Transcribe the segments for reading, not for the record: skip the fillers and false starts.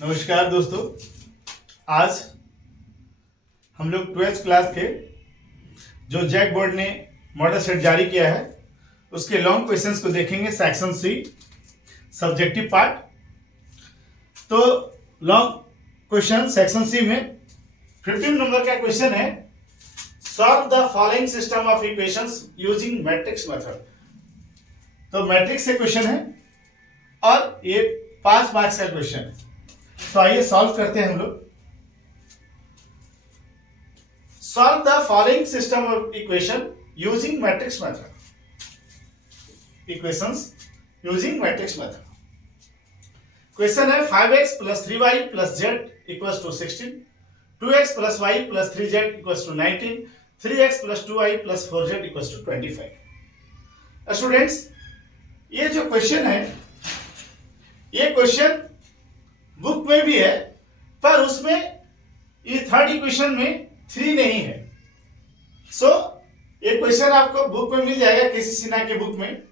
नमस्कार दोस्तों। आज हम लोग 12th क्लास के जो जैक बोर्ड ने मॉडल सेट जारी किया है उसके लॉन्ग क्वेश्चंस को देखेंगे। Section C subjective part. तो लॉन्ग क्वेश्चन सेक्शन सी में 15 नंबर का क्वेश्चन है, solve the following system of equations using matrix method. तो मैट्रिक्स से क्वेश्चन है और ये 5 मार्क्स का क्वेश्चन है। तो आइए सॉल्व करते हैं हम लोग। Solve the following system of equation using matrix method. Equations using matrix method. Question है 5x plus 3y plus z equals to 16, 2x plus y plus 3z equals to 19, 3x plus 2y plus 4z equals to 25। Students, ये जो question है ये question book में भी है, पर उसमें ये थर्ड इक्वेशन में 3 नहीं है। सो ये क्वेश्चन आपको बुक में मिल जाएगा, किसी सिन्हा के बुक में,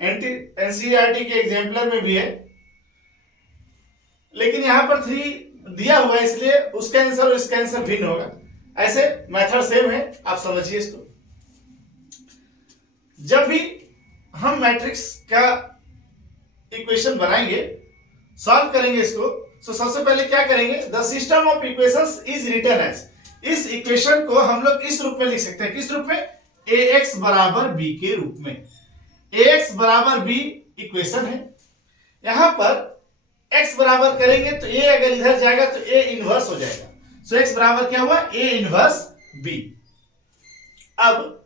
एनसीईआरटी के एग्जाम्पलर में भी है, लेकिन यहां पर 3 दिया हुआ है, इसलिए उसका आंसर और इसका आंसर भिन्न होगा। ऐसे मेथड सेम है, आप समझिए इसको। जब भी हम मैट्रिक्स का इक्वेशन बनाएंगे, सॉल्व करेंगे इसको, तो सबसे पहले क्या करेंगे, the system of equations is written as. इस इक्वेशन को हम लोग इस रूप में लिख सकते हैं। किस रूप में? ax बराबर b के रूप में। ax बराबर b इक्वेशन है। यहां पर x बराबर करेंगे तो a अगर इधर जाएगा तो a इनवर्स हो जाएगा। सो x बराबर क्या हुआ? a inverse b। अब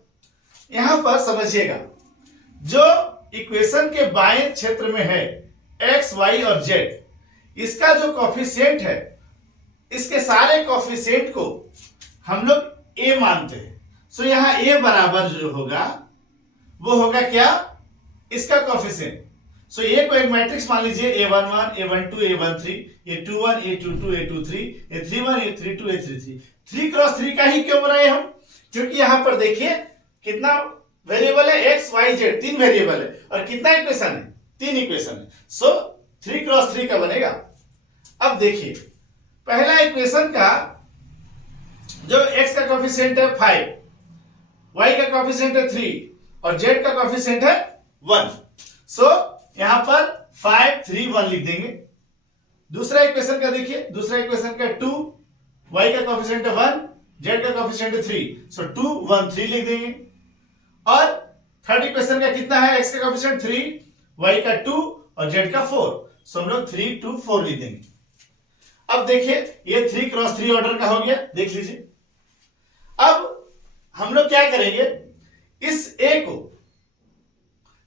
यहां पर समझिएगा, जो इक्वेशन के बाएं क्षेत्र में है x, y और z, इसका जो कॉफिशिएंट है, इसके सारे कॉफिशिएंट को हम लोग a मानते हैं। सो यहां a बराबर जो होगा वो होगा क्या? इसका कॉफिशिएंट। सो ये को एक मैट्रिक्स मान लीजिए, a11, a12, a13, a21, a22, a23, a31, a32, a33। 3 cross 3 का ही क्यों बनाए हम? क्योंकि यहां पर देखिए कितना वेरिएबल है, x, y, z, 3 वेरिएबल है, और कितना इक्वेशन है? 3 इक्वेशन है। सो 3 क्रॉस 3 का बनेगा। अब देखिए, पहला इक्वेशन का जो x का कोएफिशिएंट है 5, y का कोएफिशिएंट है 3 और z का कोएफिशिएंट है 1। सो यहां पर 5, 3, 1 लिख देंगे। दूसरा इक्वेशन का देखिए, दूसरा इक्वेशन का 2, y का कोएफिशिएंट है 1, z का कोएफिशिएंट है 3। सो 2, 1, 3 लिख देंगे। और थर्ड इक्वेशन का कितना है? x का कोएफिशिएंट 3, y का 2 और z का 4। सो हम लोग 3, 2, 4 लिख देंगे। अब देखिए, ये 3 क्रॉस 3 ऑर्डर का हो गया, देख लीजिए। अब हम लोग क्या करेंगे, इस a को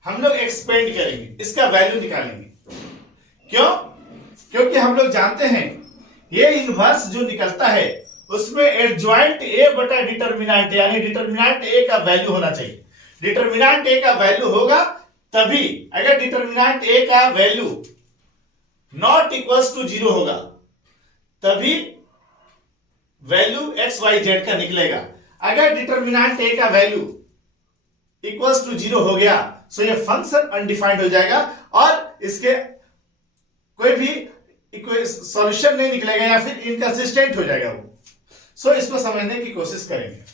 हम लोग एक्सपेंड करेंगे, इसका वैल्यू निकालेंगे। क्यों? क्योंकि हम लोग जानते हैं ये इनवर्स जो निकलता है उसमें एडजॉइंट a बटा डिटर्मिनेंट, यानी डिटर्मिनेंट a का वैल्यू होना चाहिए। डिटर्मिनेंट a का वैल्यू होगा तभी, अगर डिटर्मिनेंट a का वैल्यू नॉट इक्वल्स टू 0 होगा तभी वैल्यू x, y, z का निकलेगा। अगर डिटर्मिनेंट a का वैल्यू इक्वल्स टू 0 हो गया तो ये फंक्शन अनडिफाइंड हो जाएगा और इसके कोई भी सॉल्यूशन नहीं निकलेगा या फिर इनकंसिस्टेंट हो जाएगा वो। सो इसको समझने की कोशिश करेंगे।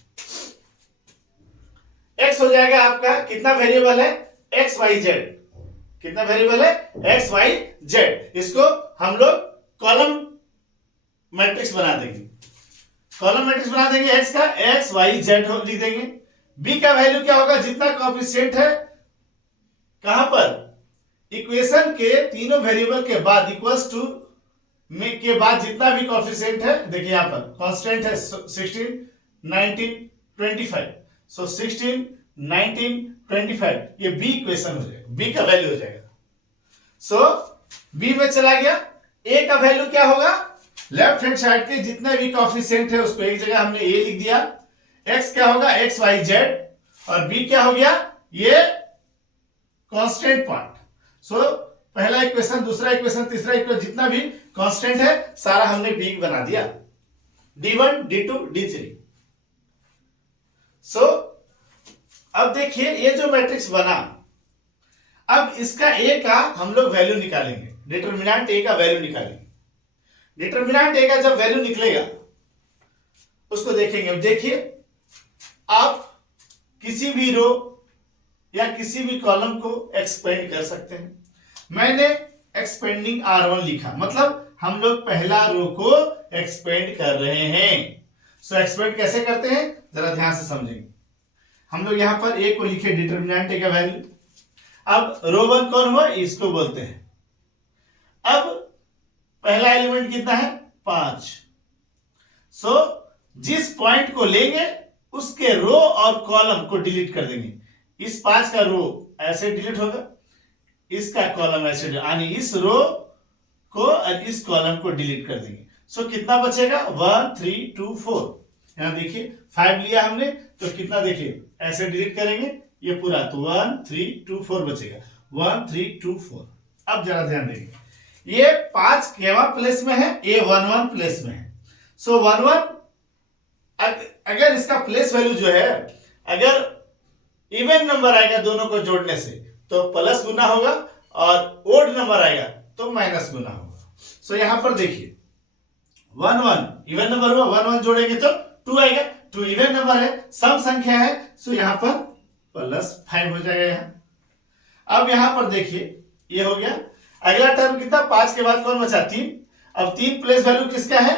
x हो जाएगा आपका, कितना वेरिएबल है? x, y, z। कितना वेरिएबल है? x, y, z। इसको हम लोग कॉलम मैट्रिक्स बना देंगे। कॉलम मैट्रिक्स बना देंगे। x का x, y, z लिख देंगे। b का वैल्यू क्या होगा? जितना कोएफिशिएंट है कहां पर? इक्वेशन के तीनों वेरिएबल के बाद इक्वल्स टू में के बाद जितना भी कोएफिशिएंट है, देखिए यहां पर कांस्टेंट है 16, 19, 25। सो 16, 19, 25 ये b इक्वेशन हो जाएगा, b का वैल्यू हो जाएगा। सो b में चला गया। a का वैल्यू क्या होगा? लेफ्ट हैंड साइड के जितने भी कोएफिशिएंट है उसको एक जगह हमने a लिख दिया। x क्या होगा? x, y, z। और b क्या हो गया? ये कांस्टेंट पार्ट। सो पहला इक्वेशन, दूसरा इक्वेशन, तीसरा इक्वेशन, जितना भी कांस्टेंट है सारा हमने b बना दिया। d1, d2, d3। सो अब देखिए ये जो मैट्रिक्स बना, अब इसका a का हम लोग वैल्यू निकालेंगे, डिटर्मिनेंट a का वैल्यू निकालेंगे। डिटरमिनेंट ए का जब वैल्यू निकलेगा उसको देखेंगे। अब देखिए, आप किसी भी रो या किसी भी कॉलम को एक्सपेंड कर सकते हैं। मैंने एक्सपेंडिंग R1 लिखा, मतलब हम लोग पहला रो को एक्सपेंड कर रहे हैं। सो एक्सपेंड कैसे करते हैं जरा ध्यान से समझेंगे। हम लोग यहां पर ए को लिखे, डिटरमिनेंट ए का वैल्यू। अब रो 1 कौन हुआ, इसको बोलते हैं। अब पहला एलिमेंट कितना है, 5। सो जिस पॉइंट को लेंगे उसके रो और कॉलम को डिलीट कर देंगे। इस 5 का रो ऐसे डिलीट होगा, इसका कॉलम ऐसे, यानी इस रो को और इस कॉलम को डिलीट कर देंगे। सो कितना बचेगा, 1 3 2 4। यहां देखिए 5 लिया हमने तो कितना, देखिए ऐसे डिलीट करेंगे ये पूरा, तो 1 3 2 4 बचेगा, 1 3 2 4। अब जरा ध्यान देंगे, ये 5 केवा प्लेस में है, ये 1 1 प्लेस में है। सो 1 1 अगर इसका प्लेस वैल्यू जो है, अगर इवन नंबर आएगा दोनों को जोड़ने से तो प्लस गुना होगा, और ओड नंबर आएगा तो माइनस गुना होगा। सो यहां पर देखिए 1 1 इवन नंबर हुआ, 1 1 जोड़ेंगे तो 2 आएगा, 2 इवन नंबर है, सम संख्या है, सो यहां पर +5 हो जाएगा यहां। अब यहां पर देखिए ये हो गया। अगला टर्म कितना, 5 के बाद कौन बचा, 3। अब 3 प्लेस वैल्यू किसका है,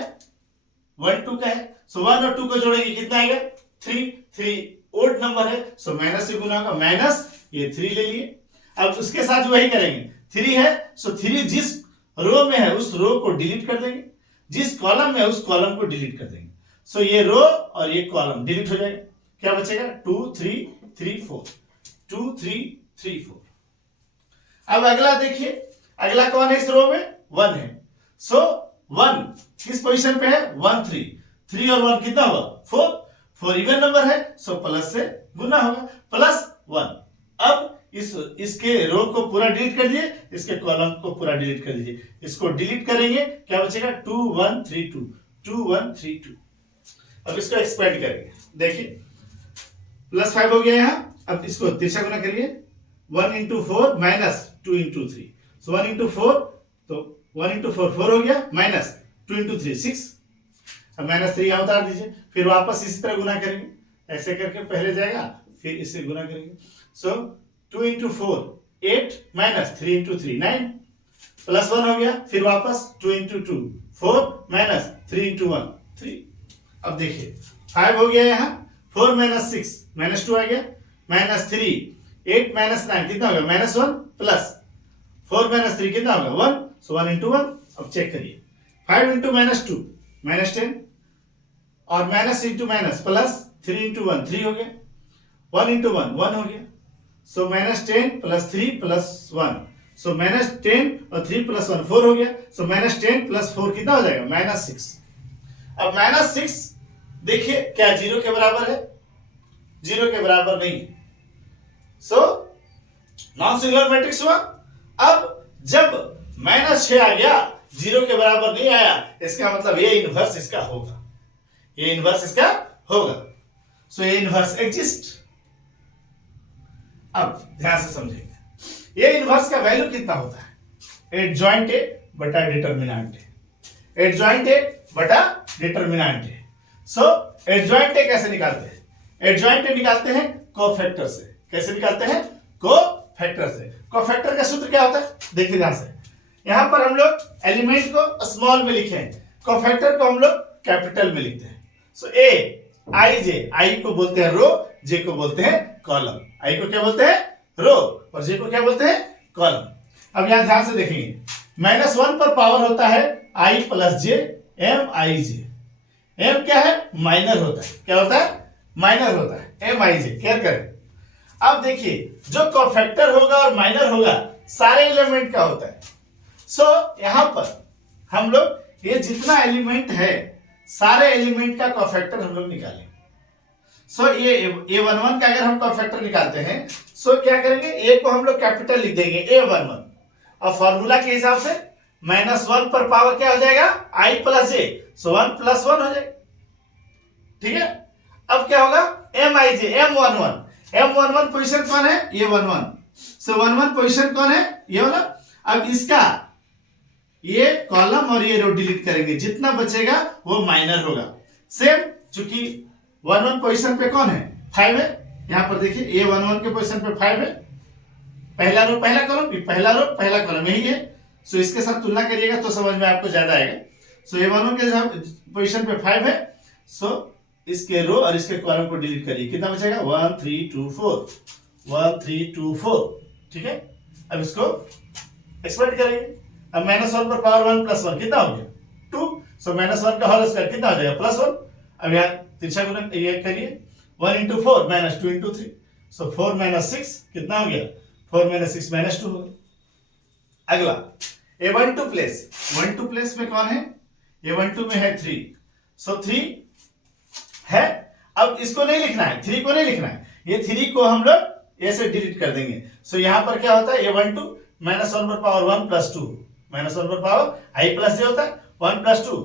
1 2 का है। सो 1 और 2 को जोड़ेंगे कितना आएगा, 3 3 ओड नंबर है, सो माइनस से गुना होगा, माइनस ये 3 ले लिए। अब उसके साथ वही करेंगे, 3 है सो 3 जिस रो में है उस रो को डिलीट कर देंगे, जिस कॉलम में है उस कॉलम को डिलीट कर देंगे। सो ये रो और ये कॉलम डिलीट हो जाएगा, क्या बचेगा, 2 3 3 4, 2 3 3 4। अब अगला देखिए, अगला कौन है इस रो में, 1 है। सो 1 किस पोजीशन पे है, 1 3, 3 और 1 कितना हुआ, 4 4 इवन नंबर है, सो प्लस से गुना होगा, +1। अब इसके रो को पूरा डिलीट कर दिए, इसके कॉलम को पूरा डिलीट कर दीजिए। इसको डिलीट करेंगे क्या बचेगा, 2 1 3 2, 2 1 3 2। अब इसको एक्सपेंड करेंगे, देखिए +5 हो गया यहां। अब इसको तिरछा गुना करिए, 1 × 4 माइनस 2 × 3, सो 1 × 4 तो 1 × 4 4 हो गया, माइनस 2 × 3 6। अब -3 यहां उतार दीजिए, फिर वापस इसी तरह गुना करेंगे, ऐसे करके पहले जाएगा फिर इससे गुना करेंगे। सो 2 × 4 8 माइनस 3 × 3 9, +1 हो गया, फिर वापस 2 × 2 4 माइनस 3 × 1 3। अब देखिए 5 हो गया यहाँ, 4 - 6 -2 आ गया, -3 8 - 9 कितना होगा, -1 प्लस 4 - 3 कितना होगा, 1, सो 1 × 1। अब चेक करिए, 5 × -2 -10, और माइनस इंटू माइनस प्लस, 3 × 1 3 हो गया, 1 × 1 1 हो गया, सो -10 + 3 + 1, सो -10 और 3 + 1 4 हो गया, सो -10 + 4 कितना हो जाएगा, -6। अब -6 देखिए क्या 0 के बराबर है, 0 के बराबर नहीं है, सो नॉन सिंगुलर मैट्रिक्स हुआ। अब जब -6 आ गया, 0 के बराबर नहीं आया, इसका मतलब ये इनवर्स इसका होगा, ये इनवर्स इसका होगा। सो ये इनवर्स एग्जिस्ट। अब ध्यान से समझेंगे, ये इनवर्स का वैल्यू कितना होता है, एडजॉइंट ए बटा डिटरमिनेंट ए, एडजॉइंट ए बटा determinant A. So adjoint A कैसे निकालते हैं, एडजॉइंट ए निकालते हैं कोफैक्टर से। कैसे निकालते हैं, कोफैक्टर से। कोफैक्टर का सूत्र क्या होता है, देखिए ध्यान से, यहां पर हम लोग एलिमेंट को स्मॉल में लिखे हैं, कोफैक्टर को हम लोग कैपिटल में लिखते हैं। सो ए आई जे, आई को बोलते हैं रो, जे को बोलते हैं कॉलम। आई को क्या बोलते हैं, रो, और जे को क्या बोलते हैं, कॉलम। अब यहां ध्यान से देखेंगे, -1 पर पावर होता है आई + जे, MIJ। एम क्या है, माइनर होता है, क्या होता है, माइनर होता है, MIJ, केयर करें। अब देखिए जो कोफैक्टर होगा और माइनर होगा सारे एलिमेंट का होता है। सो यहां पर हम लोग ये जितना एलिमेंट है सारे एलिमेंट का कोफैक्टर हम लोग निकालेंगे। सो ये A11 का अगर हम कोफैक्टर निकालते हैं, सो क्या करेंगे, ए को हम लोग कैपिटल लिख देंगे, A11, और फॉर्मूला के हिसाब से -1 पर पावर क्या हो जाएगा, I + J, सो 1 + 1 हो जाएगा, ठीक है। अब क्या होगा, MIJ, M11 पोजीशन कौन है, ये 11, सो 11 पोजीशन कौन है, ये वाला। अब इसका ये कॉलम और ये रो डिलीट करेंगे, जितना बचेगा वो माइनर होगा। सेम चूंकि 1 1 पोजीशन पे कौन है 5 है, यहां पर देखिए ये 1 1 के पोजीशन पे 5 है, पहला रो पहला कॉलम, पहला रो पहला कॉलम यही है। सो इसके साथ तुलना करिएगा तो समझ में आपको ज्यादा आएगा। सो ये 1 1 के पोजीशन पे 5 है, सो इसके रो और इसके कॉलम को डिलीट करिए, कितना बचेगा 1 3 2 4, 1 3 2 4, ठीक है। अब इसको एक्सपेंड करेंगे। अब -1 पर पावर 1 + 1 कितना हो गया 2, सो -1 का होल स्क्वायर कितना हो जाएगा +1। अब यहाँ तिरछा गुणन ये करिए 1 × 4 -2 × 3, सो 4 - 6 कितना हो गया 4 - 6 -2 हो गया। अगला A12 प्लेस, 12 प्लेस में कौन है, A12 में है 3, सो 3 है। अब इसको नहीं लिखना है, 3 को नहीं लिखना है, ये 3 को हम लोग ऐसे डिलीट कर देंगे। सो यहां पर क्या होता है A12 -1 पर पावर 1 + 2, -1 पर पावर i प्लस होता है 1 + 2।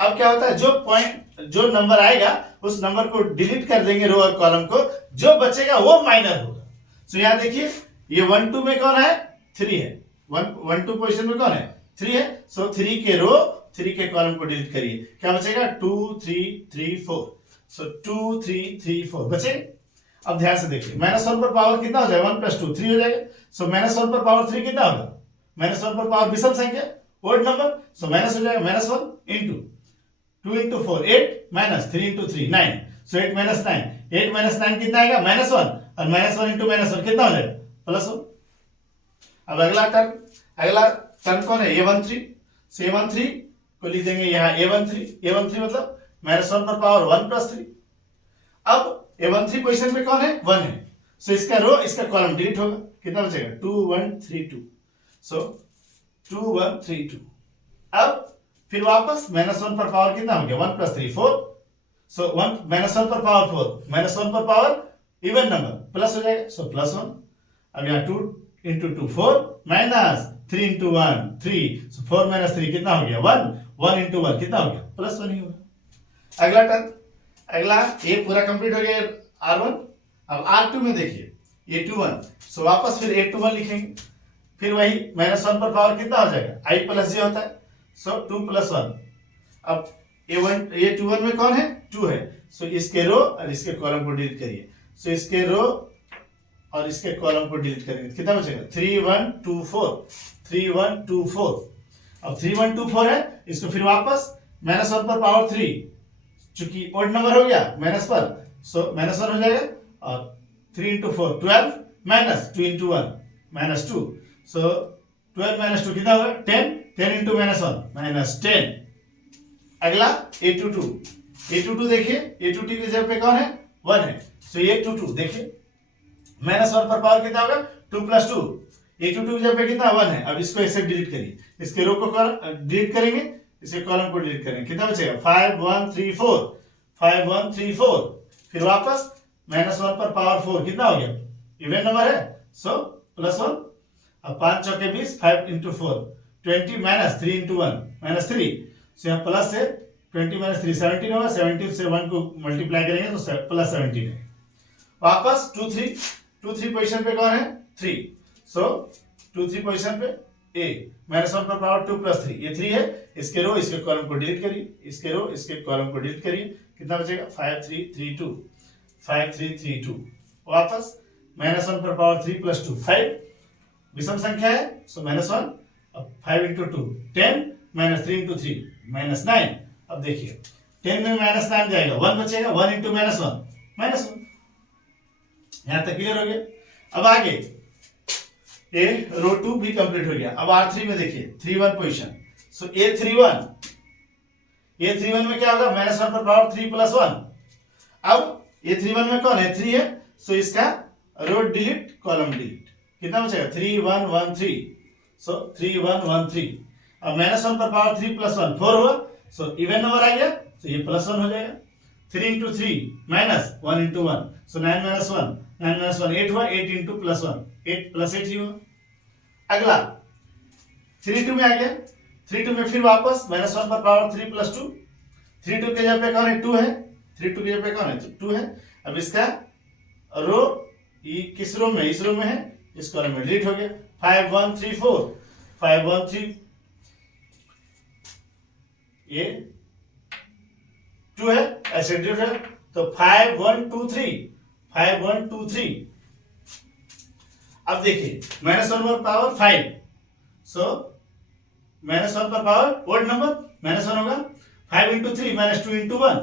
अब क्या होता है जो पॉइंट जो नंबर आएगा उस नंबर को डिलीट कर देंगे रो और कॉलम को, जो बचेगा वो माइनर होगा। सो यहां देखिए ये 1 2 में कौन है 3 है, 1 2 पोजीशन में कौन है 3 है, सो 3 के रो 3 के कॉलम को डिलीट करिए, क्या बचेगा 2 3 3 4, सो 2 3 3 4 बचेगा। अब ध्यान से देखिए -1 पर पावर कितना हो जाएगा 1 + 2 3 हो जाएगा, सो -1 पर पावर 3 कितना होगा, -1 पर पावर विषम संख्या ओड नंबर, सो माइनस हो जाएगा -1 × 2 × 4 8 -3 × 3 9, सो 8 - 9, 8 - 9 कितना आएगा -1, और -1 × -1 कितना हो जाएगा +1। अब अगला टर्म कौन है A13, सो A13 को लिख देंगे यहाँ A13 मतलब -1 पर पावर 1 + 3। अब A13 पोजीशन पे कौन है 1 है, सो इसका रो इसका कॉलम डिलीट होगा, कितना बचेगा 2 1 3 2, सो 2 1 3 2। अब फिर वापस -1 पर पावर कितना हो गया 1 + 3 4, सो -1 पर पावर 4, -1 पर पावर इवन नंबर प्लस हो जाएगा, सो +1। अब यहाँ 2 × 2 4 -3 × 1 3, सो 4 - 3 कितना हो गया 1, 1 × 1 कितना हो गया +1 ही होगा। अगला टर्म, अगला ये पूरा कंप्लीट हो गया R1। अब R2 में देखिए ये 21, सो वापस फिर A21 लिखेंगे, फिर वही -1 पर पावर कितना हो जाएगा i + j होता है, सो 2 + 1। अब A21 में कौन है 2 है, सो इसके रो और इसके कॉलम को डिलीट करिए, सो इसके रो और इसके कॉलम को डिलीट करेंगे, कितना बचेगा 3 1 2 4, 3 1 2 4। अब 3 1 2 4 है, इसको फिर वापस -1 पर पावर 3, चूंकि ओड नंबर हो गया माइनस पर, सो -1 हो जाएगा, और 3 × 4 12 -2 × 1 -2, सो 12 - 2 कितना होगा 10, 10 × -1 -10। अगला A22 देखिए, A22 की जगह पे कौन है 1 है, सो A22 देखिए -1 पर पावर कितना होगा 2 + 2, A22 की जगह पे कितना 1 है। अब इसको ऐसे डिलीट करिए, इसके रो को डिलीट करेंगे, इसके कॉलम को डिलीट करेंगे, कितना बचेगा 5 1 3 4, 5 1 3 4। फिर वापस -1 पर पावर 4 कितना हो गया इवन नंबर है, सो +1। अब 5 चौके 20, 5 × 4 20 -3 × 1 -3, सो यहाँ प्लस से 20 - 3 17 होगा, 17 से 1 को मल्टीप्लाई करेंगे तो +17 है। वापस 2 3 पोजीशन पे कौन है 3, सो 2 3 पोजीशन पे A -1 पर पावर 2 + 3, ये 3 है, इसके रो इसके कॉलम को डिलीट करिए, इसके रो इसके कॉलम को डिलीट करिए, कितना बचेगा 5 3 3 2, 5 3 3 2। वापस -1 पर पावर 3 + 2 5, विषम संख्या है, सो -1। अब 5 × 2 10 -3 × 3 -9। अब देखिए 10 में -9 जाएगा 1 बचेगा, 1 × -1 -1। यहां तक क्लियर हो गया। अब आगे ये रो 2 भी कंप्लीट हो गया। अब R3 में देखिए 3 1 पोजीशन, सो A31 में क्या होगा -1 पर पावर 3 + 1। अब A31 में कौन है 3 है, सो इसका रो डिलीट कॉलम डिलीट, कितना बचेगा 3 1 1 3, सो 3 1 1 3। अब -1 पर पावर 3 + 1 4 हुआ, सो इवन नंबर आ गया, तो ये +1 हो जाएगा। 3 × 3 -1 × 1, सो 9 - 1 9 - 1 8 हुआ, 8 × +1 8 + 8 ही हुआ। अगला 3 2 में आ गया, 3 2 में फिर वापस -1 पर पावर 3 + 2, 3 2 के जगह पे कौन है 2 है, 3 2 के जगह पे कौन है 2 है। अब इसका रो ये किस रो में, इस रो में है, इस कॉलम में डिलीट हो गया। 5 1 3 4, 5 1 3 ये 2 है, एसिडिक है, तो 5 1 2 3, 5 1 2 3। अब देखिए -1 पर पावर 5, सो -1 पर पावर ओड नंबर -1 होगा, 5 इंटू 3 -2 इंटू 1,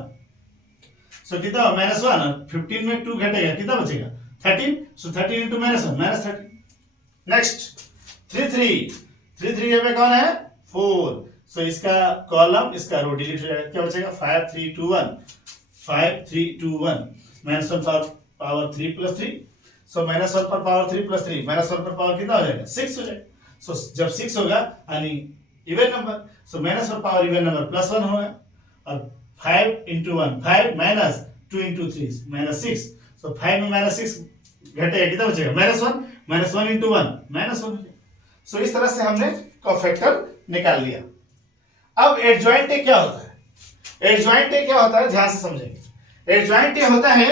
सो कितना होगा -1, 15 में 2 घटेगा, कितना बचेगा 13, सो 13 इंटू -1 -13। नेक्स्ट 3 3 में कौन है 4, सो इसका कॉलम इसका रो डिलीट हो जाएगा, क्या बचेगा 5 3 2 1, 5 3 2 1, -1 पर पावर 3 प्लस 3, सो -1 पर पावर 3 प्लस 3, -1 पर पावर कितना हो जाएगा 6 हो जाएगा, सो जब 6 होगा यानी इवन नंबर, सो -1 पर पावर इवन नंबर +1 होगा, और 5 इंटू 1 5 माइनस 2 इंटू 3 -6, सो 5 में -6 घटेगा, कितना बचेगा -1 इंटू 1 -1। सो इस तरह से हमने कोफैक्टर निकाल लिया। अब एडजॉइंट क्या होता है, एडजॉइंट क्या होता है ध्यान से समझेंगे। एडजॉइंट होता है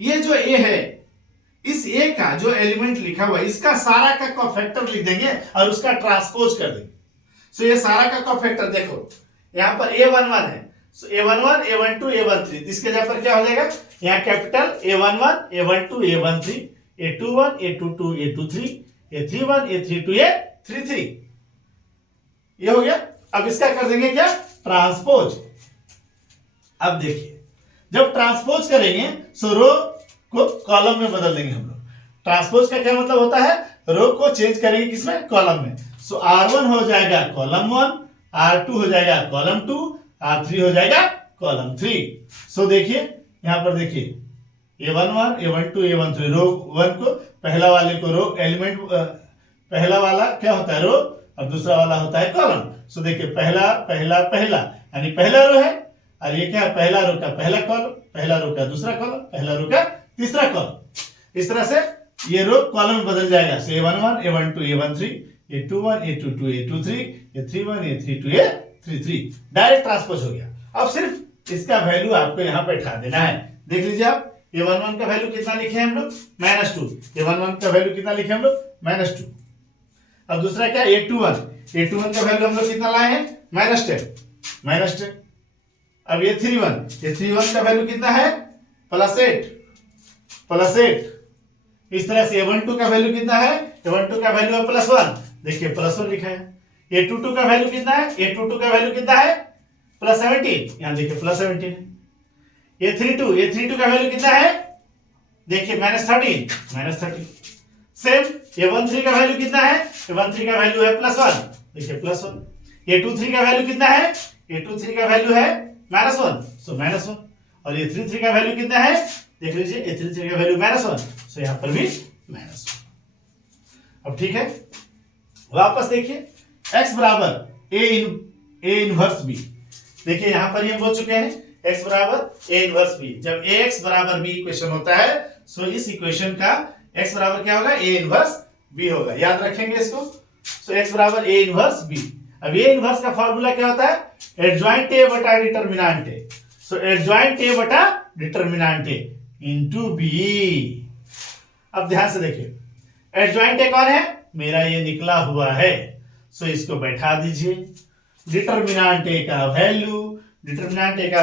ये जो ए है, इस ए का जो एलिमेंट लिखा हुआ है इसका सारा का कोफैक्टर लिख देंगे और उसका ट्रांसपोज कर देंगे। सो ये सारा का कोफैक्टर देखो यहां पर A11 है, सो A11 A12 A13, इसके जगह पर क्या हो जाएगा यहाँ capital A11 A12 A13, A21 A22 A23, A31 A32 A33, ये हो गया। अब इसका कर देंगे क्या ट्रांसपोज। अब देखिए जब ट्रांसपोज करेंगे सो रो को कॉलम में बदल देंगे हम लोग। ट्रांसपोज का क्या मतलब होता है, रो को चेंज करेंगे किसमें कॉलम में। सो R1 हो जाएगा कॉलम 1, R2 हो जाएगा कॉलम 2, R3 हो जाएगा कॉलम 3। सो देखिए यहां पर देखिए A11 A12 A13, रो 1 को पहला वाले को रो एलिमेंट, पहला वाला क्या होता है रो और दूसरा वाला होता है कॉलम। सो देखिए पहला पहला पहला यानी पहला रो है, और ये क्या पहला रो का पहला कॉलम, पहला रो का दूसरा कॉलम, पहला रो का तीसरा कॉलम। इस तरह से ये रो कॉलम में बदल जाएगा। सो A11 A12 A13, A21 A22 A23, A31 A32 A33, direct transpose हो गया। अब सिर्फ इसका वैल्यू आपको यहाँ पे बैठा देना है। देख लीजिए आप A11 का वैल्यू कितना लिखे हम लोग -2, A11 का वैल्यू कितना लिखे हम लोग -2। अब दूसरा क्या A21 का वैल्यू हम लोग कितना लाए हैं -10। अब A31 का वैल्यू कितना है +8। इस तरह से A12 का वैल्यू कितना है, A12 का वैल्यू है +1, देखिए +1 लिखा है। A22 का वैल्यू कितना है, A22 का वैल्यू कितना है +17, यहां देखिए +17 है। A32 का वैल्यू कितना है देखिए -13। सेम A13 का वैल्यू कितना है, A13 का वैल्यू है +1, देखिए +1। A23 का वैल्यू कितना है, A23 का वैल्यू है -1, सो -1। और A33 का वैल्यू कितना है देख लीजिए, A33 का वैल्यू -1, सो यहां पर भी -1। अब ठीक है, वापस देखिए x बराबर A इनवर्स B। देखिए यहां पर ये बोल चुके हैं x बराबर A इनवर्स B। जब ax बराबर B इक्वेशन होता है सो इस इक्वेशन का x बराबर क्या होगा A इनवर्स B होगा, याद रखेंगे इसको। सो x बराबर A इनवर्स B। अब A इनवर्स का फॉर्मूला क्या होता है एडजॉइंट A बटा determinant A। So adjoint A बटा डिटर्मिनेंट A इंटू B। अब ध्यान से देखिए एडजॉइंट A कौन है, मेरा ये निकला हुआ है, सो इसको बैठा दीजिए। डिटर्मिनेंट A का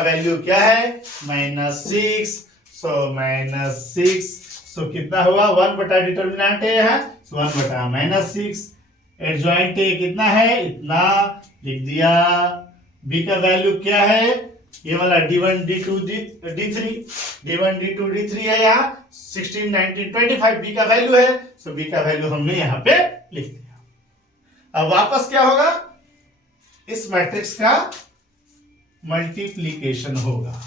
वैल्यू क्या है -6, सो -6, सो कितना हुआ 1 बटा डिटर्मिनेंट A है, सो 1 बटा -6। एडजॉइंट A कितना है इतना लिख दिया। B का वैल्यू क्या है, ये वाला D1 D2 D3, D1 D2 D3 है यहाँ 16 19 25 B का वैल्यू है, सो B का वैल्यू हमने यहाँ पे लिख दिया। अब वापस क्या होगा, इस मैट्रिक्स का मल्टीप्लीकेशन होगा।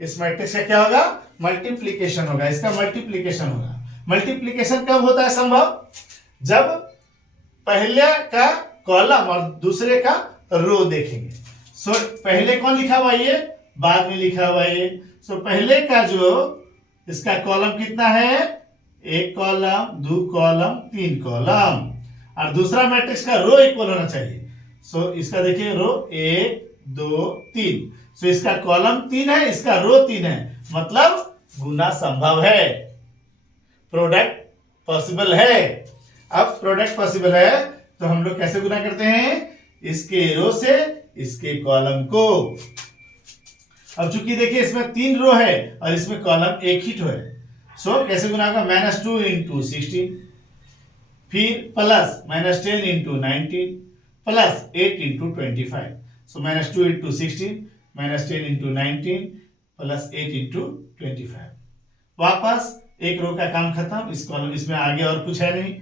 इस मैट्रिक्स का क्या होगा मल्टीप्लीकेशन होगा, इसका मल्टीप्लीकेशन होगा। मल्टीप्लीकेशन कब होता है संभव, जब पहले का कॉलम और दूसरे का रो देखेंगे। सो पहले कौन लिखा हुआ ये, बाद में लिखा हुआ ये। सो पहले का जो इसका कॉलम कितना है, 1 कॉलम 2 कॉलम 3 कॉलम, और दूसरा मैट्रिक्स का रो इक्वल होना चाहिए। सो इसका देखिए रो 1 2 3, सो इसका कॉलम 3 है, इसका रो 3 है, मतलब गुना संभव है, प्रोडक्ट पॉसिबल है। अब प्रोडक्ट पॉसिबल है तो हम लोग कैसे गुना करते हैं, इसके रो से इसके कॉलम को। अब चूंकि देखिए इसमें 3 रो है और इसमें कॉलम एक ही तो है, सो कैसे गुना होगा, -2 इंटू 16, फिर प्लस -10 इंटू 19 प्लस 8 इंटू 25। सो -2 इंटू 16 -10 इंटू 19 प्लस 8 इंटू 25। वापस एक रो का काम खत्म, इस कॉलम इसमें आगे और कुछ है नहीं।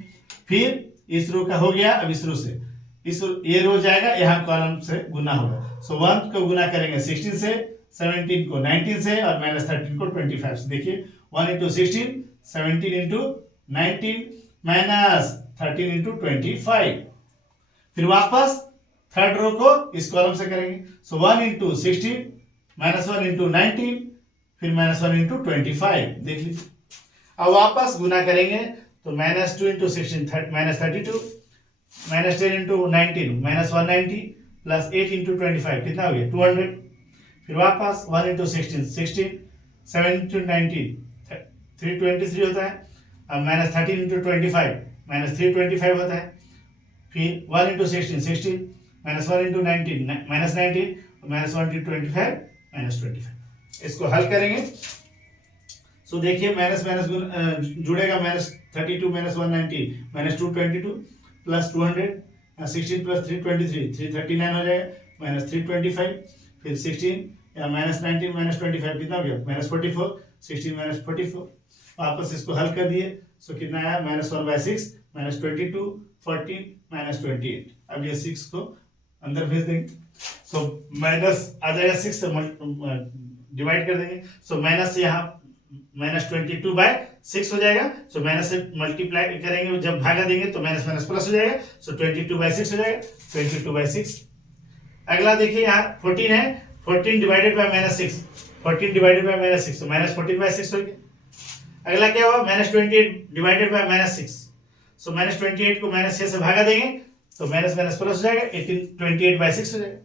फिर इस रो का हो गया, अब इस रो से ये रो जाएगा, यहाँ कॉलम से गुना होगा। सो 1 को गुना करेंगे 16 से, 17 को 19 से और -13 को 25 से। देखिए 1 इंटू 16, 17 इंटू 19 -13 इंटू 25। फिर वापस थर्ड रो को इस कॉलम से करेंगे। सो 1 इंटू 16 -1 इंटू 19 फिर -1 इंटू 25। देख लीजिए, अब वापस गुना करेंगे तो -2 इंटू 16 -32 -10 इंटू 19 -190 प्लस 8 इंटू 25 कितना हो गया 200। फिर वापस 1 इंटू 16 16 7 इंटू 19 323 होता है। अब -13 इंटू 25 -325 होता है। फिर 1 इंटू 16 16 -1 इंटू 19 -19 -1 इंटू 25 -25। इसको हल करेंगे। सो देखिए माइनस माइनस जुड़ेगा, -32 -190 -222 प्लस 200 16 प्लस 323 339 हो जाएगा -325। फिर 16 -19 -25 कितना हो गया -44 16 -44। वापस इसको हल कर दिए, सो कितना आया -1/6 -22 14 -28। अब ये 6 को अंदर भेज देंगे, सो माइनस आ जाएगा 6 से डिवाइड कर देंगे। सो माइनस से यहाँ -22/6 हो जाएगा। सो माइनस से मल्टीप्लाई करेंगे, जब भागा देंगे तो माइनस माइनस प्लस हो जाएगा। सो 22/6 हो जाएगा 22/6। अगला देखिए यहाँ 14 है, 14 डिवाइडेड बाय -6 14 डिवाइडेड बाय -6 तो -14/6 हो गया। अगला क्या हुआ -28 डिवाइडेड बाय -6। सो -28 को -6 से भागा देंगे तो माइनस माइनस प्लस हो जाएगा 28/6 हो जाएगा।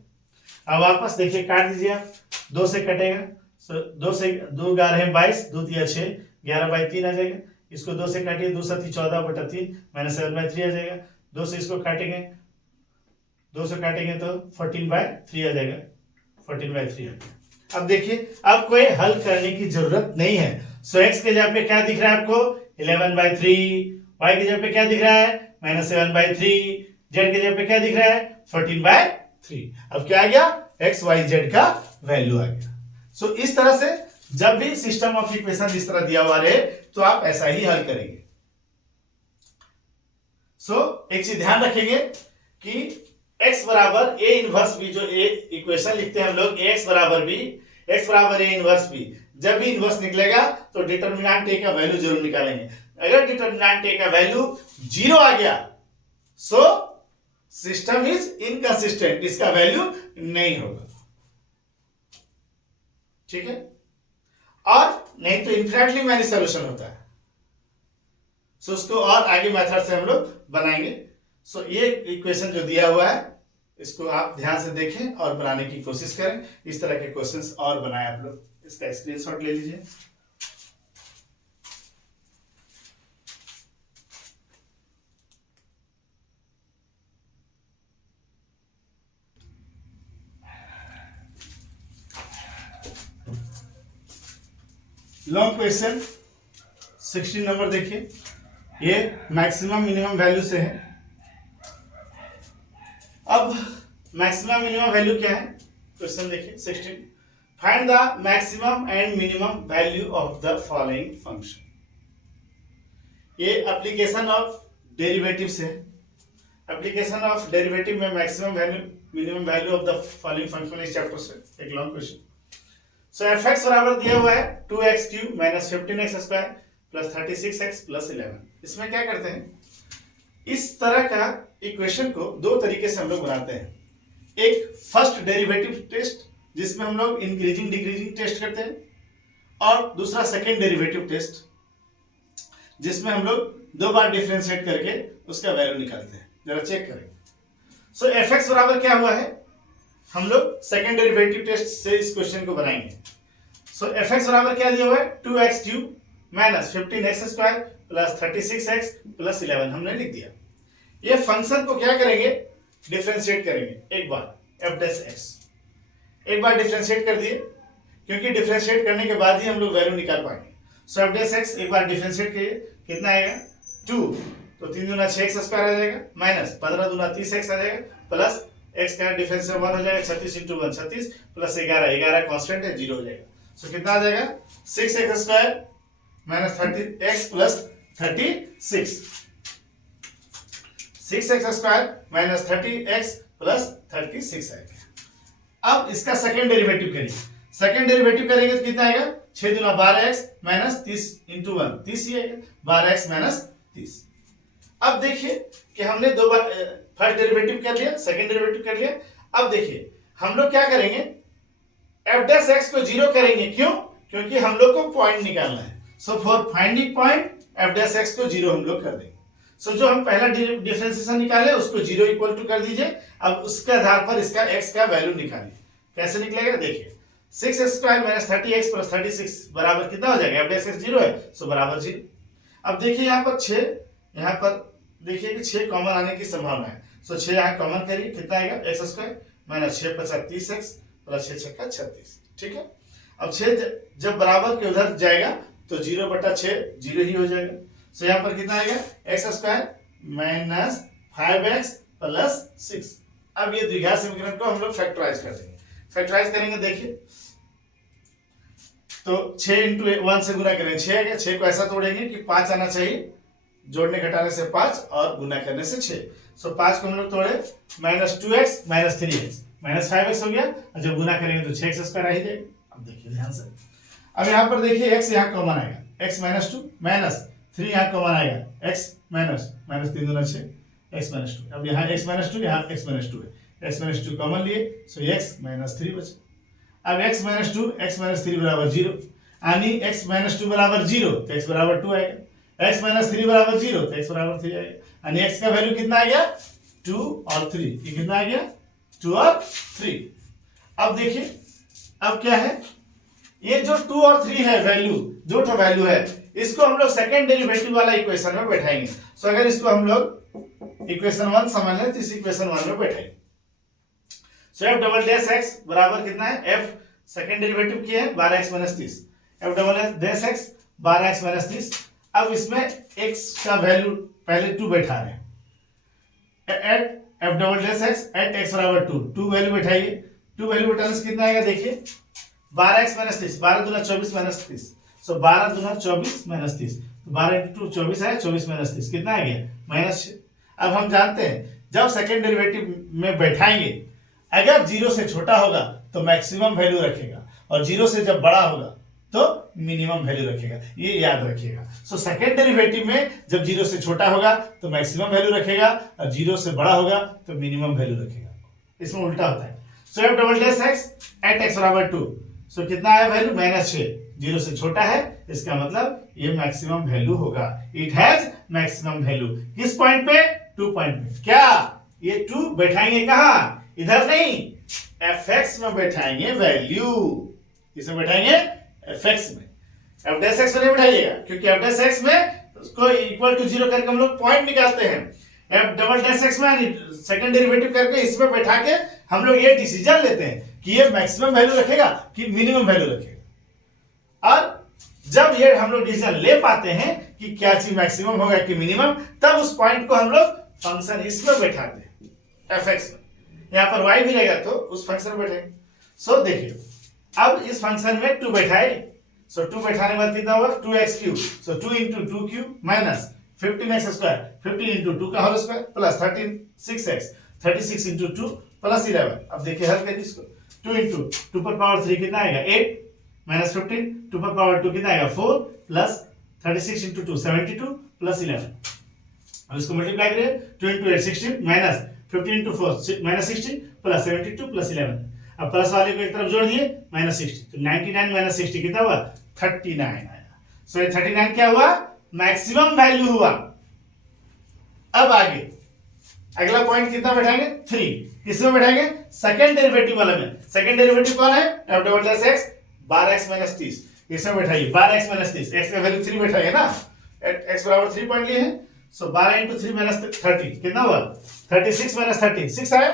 अब वापस देखिए काट दीजिए आप, 2 से कटेगा। सो 2 से 2 × 22 2 × 6 11/3 आ जाएगा। इसको 2 से काटिए, 2 × 7 14/3 -7/3 आ जाएगा। 2 से इसको काटेंगे, 2 से काटेंगे तो 14/3 आ जाएगा 14/3 आ जाएगा। अब देखिए अब कोई हल करने की जरूरत नहीं है। सो x के जगह पे क्या दिख रहा है आपको 11/3, y के जगह पे क्या दिख रहा है -7/3, z के जगह पे क्या दिख रहा है 14/3। अब क्या आ गया x y z का वैल्यू आ गया। सो इस तरह से जब भी सिस्टम ऑफ इक्वेशन इस तरह दिया हुआ रहे तो आप ऐसा ही हल करेंगे। सो एक चीज ध्यान रखेंगे कि x बराबर a इनवर्स b, जो a इक्वेशन लिखते हैं हम लोग ax बराबर b, x बराबर a इनवर्स b, जब भी इनवर्स निकलेगा तो डिटर्मिनेंट a का वैल्यू जरूर निकालेंगे। अगर डिटर्मिनेंट a का वैल्यू 0 आ गया सो सिस्टम इज इनकंसिस्टेंट, इसका वैल्यू नहीं होगा, ठीक है। और नहीं तो इन्फिनिटली मैनी सॉल्यूशन होता है। सो उसको और आगे मेथड से हम लोग बनाएंगे। सो ये इक्वेशन जो दिया हुआ है इसको आप ध्यान से देखें और बनाने की कोशिश करें। इस तरह के क्वेश्चंस और बनाएं आप लोग, इसका स्क्रीनशॉट ले लीजिए। लॉन्ग क्वेश्चन 16 नंबर देखिए, ये मैक्सिमम मिनिमम वैल्यू से है। अब मैक्सिमम मिनिमम वैल्यू क्या है, क्वेश्चन देखिए 16, find the maximum and minimum value of the following function. ये एप्लीकेशन ऑफ डेरिवेटिव से है। एप्लीकेशन ऑफ डेरिवेटिव में maximum value minimum value of the following function इस चैप्टर से एक लॉन्ग क्वेश्चन। सो fx बराबर दिया हुआ है 2x³ - 15x² + 36x + 11। इसमें क्या करते हैं, इस तरह का इक्वेशन को दो तरीके से हम लोग बनाते हैं। एक फर्स्ट डेरिवेटिव टेस्ट जिसमें हम लोग इंक्रीजिंग डिक्रीजिंग टेस्ट करते हैं, और दूसरा सेकेंड डेरिवेटिव टेस्ट जिसमें हम लोग 2 बार डिफरेंशिएट करके उसका वैल्यू निकालते हैं। जरा चेक करें। सो fx बराबर क्या हुआ है, हम लोग सेकेंड डेरिवेटिव टेस्ट से इस क्वेश्चन को बनाएंगे। सो fx बराबर क्या दिया हुआ है 2x³ - 15x² + 36x + 11 हमने लिख दिया। ये फंक्शन को क्या करेंगे डिफरेंशिएट करेंगे एक बार। F dash x. एक बार डिफरेंशिएट कर दिए, क्योंकि डिफरेंशिएट करने के बाद ही हम लोग वैल्यू निकाल पाएंगे। सो एफ डैश एक्स एक बार डिफरेंशिएट करिए, कितना आएगा 2, तो 3 दूना 6 एक्स स्क्वायर आ जाएगा, माइनस 15 दूना 30 एक्स आ जाएगा, प्लस एक्स का डिफरेंशियल 1 हो जाएगा, 36 इंटू 1 36 प्लस 11 11 कांस्टेंट है 0 हो जाएगा। सो कितना आ जाएगा 6 x square minus 30 x plus 36, 6 x square minus 30 x plus 36 आएगा। अब इसका सेकेंड डेरिवेटिव करिए, सेकेंड डेरिवेटिव करेंगे तो कितना आएगा 6 दूना 12 एक्स माइनस 30 इंटू 1 30 ही आएगा, 12 एक्स माइनस 30। अब देखिए कि हमने दो बार फर्स्ट डेरिवेटिव कर लिया, सेकेंड डेरिवेटिव कर लिया। अब देखिए हम लोग क्या करेंगे, एफ डैश एक्स को 0 करेंगे, क्यों? क्योंकि हम लोग को पॉइंट निकालना है। So for finding point F dash x को 0 हम लोग कर देंगे। सो जो हम पहला डिफरेंशिएशन निकाले उसको 0 इक्वल टू कर दीजिए। अब उसके आधार पर इसका x का वैल्यू निकालिए, कैसे निकलेगा देखिए, 6 स्क्वायर माइनस 30 एक्स प्लस 36 बराबर कितना हो जाएगा, एफ डैश एक्स 0 है, सो बराबर 0। अब देखिए यहाँ पर 6, यहाँ पर देखिए कि 6 कॉमन आने की संभावना है। सो 6 यहाँ कॉमन करिए, कितना आएगा x square minus 6 × 5 30 x plus 6 × 6 36, ठीक है। अब 6 जब बराबर के उधर जाएगा तो 0/6 0 ही हो जाएगा। सो यहाँ पर कितना आएगा x square minus 5x plus 6। अब ये द्विघात समीकरण को हम लोग फैक्टराइज कर देंगे, फैक्टराइज करेंगे देखिए तो 6 इंटू 1 से गुना करेंगे 6 आएगा, 6 को ऐसा तोड़ेंगे कि 5 आना चाहिए, जोड़ने घटाने से 5 और गुना करने से 6। सो 5 को हम लोग तोड़े, minus 2x minus 3x minus 5x हो गया, और जब गुना करेंगे तो 6x स्क्वायर आ ही जाएगा। अब देखिए ध्यान से, अब यहाँ पर देखिए x यहाँ कॉमन आएगा, x माइनस 2 माइनस 3 यहाँ कॉमन आएगा, x माइनस 3 दूना 6 x माइनस 2। अब यहाँ x माइनस 2 यहाँ x माइनस 2 है, x माइनस 2 कॉमन लिए, सो x माइनस 3 बचा। अब x माइनस 2 x माइनस 3 बराबर 0, यानी x माइनस 2 बराबर 0 तो x बराबर 2 आएगा, x माइनस 3 बराबर 0 तो x बराबर 3 आएगा, यानी x का वैल्यू कितना आ गया 2 और 3। ये कितना आ गया 2 और 3। अब देखिए अब क्या है, ये जो 2 और 3 है वैल्यू, दो ठो वैल्यू है, इसको हम लोग सेकेंड डेरिवेटिव वाला इक्वेशन में बैठाएंगे। सो अगर इसको हम लोग इक्वेशन 1 समझ लें तो इस इक्वेशन 1 में बैठाएंगे। सो एफ डबल डैश एक्स बराबर कितना है, एफ सेकेंड डेरिवेटिव किया है 12x minus 30, F double dash x 12x minus 30। अब इसमें x का वैल्यू पहले 2 बैठा रहे हैं, at f double dash x at x बराबर 2 वैल्यू बैठाइए, 2 वैल्यू बैठाने से कितना आएगा देखिए 12x माइनस 30, 12 दूना 24 माइनस 30, सो 12 दूना 24 माइनस 30, तो 12 इंटू 24 है 24 माइनस 30 कितना आ गया माइनस 6। अब हम जानते हैं जब सेकेंड डेरिवेटिव में बैठाएंगे अगर 0 से छोटा होगा तो मैक्सिमम वैल्यू रखेगा, और 0 से जब बड़ा होगा तो मिनिमम वैल्यू रखेगा, ये याद रखिएगा। सो सेकेंड डेरिवेटिव में जब 0 से छोटा होगा तो मैक्सिमम वैल्यू रखेगा, और 0 से बड़ा होगा तो मिनिमम वैल्यू रखेगा, इसमें उल्टा होता है। So F double dash x at x बराबर 2, सो कितना आया वैल्यू माइनस 6, 0 से छोटा है, इसका मतलब ये मैक्सिमम वैल्यू होगा, इट हैज मैक्सिमम वैल्यू। किस पॉइंट पे 2 पॉइंट पे। क्या ये 2 बैठाएंगे कहां, इधर नहीं fx में बैठाएंगे वैल्यू, किसमें बैठाएंगे fx में, f डैश x में नहीं बैठाइएगा, क्योंकि f डैश x में उसको इक्वल टू 0 करके हम लोग पॉइंट निकालते हैं। f डबल डैश x में सेकंड डेरिवेटिव करके इसमें बैठा के हम लोग ये डिसीजन लेते हैं कि ये मैक्सिमम वैल्यू रखेगा कि मिनिमम वैल्यू रखेगा। और जब ये हम लोग डिसीजन ले पाते हैं कि क्या चीज मैक्सिमम होगा कि मिनिमम, तब उस पॉइंट को हम लोग फंक्शन इसमें बैठाते हैं fx में, यहाँ पर y भी रहेगा तो उस फंक्शन में बैठेंगे। सो देखिए अब इस फंक्शन में 2 बैठाए, सो 2 बैठाने के बाद कितना होगा 2x³ so 2 into 2 cube minus 15x square 15 into 2 का whole square plus 36x 36 into 2 plus 11। अब देखिए हल करिए इसको, 2 इंटू 2 पर पावर 3 कितना आएगा 8 माइनस 15 2 पर पावर 2 कितना आएगा 4 प्लस 36 इंटू 2 72 प्लस 11। अब इसको मल्टीप्लाई करिए, 2 into 8 16 minus 15 into 4 minus 60 plus 72 plus 11। अब प्लस वाले को एक तरफ जोड़ दिए माइनस 60, तो 99 माइनस 60 कितना हुआ 39 आया। सो ये 39 क्या हुआ मैक्सिमम वैल्यू हुआ। अब आगे अगला पॉइंट कितना बैठाएंगे 3, किसमें बैठाएंगे सेकंड डेरिवेटिव वाले में। सेकंड डेरिवेटिव कौन है F double dash x 12x minus 30, इसमें बैठाइए 12x माइनस 30, x का वैल्यू 3 बैठाइए ना, x बराबर 3 पॉइंट लिए हैं। सो 12 इंटू 3 माइनस 30 कितना हुआ 36 माइनस 30 6 आया,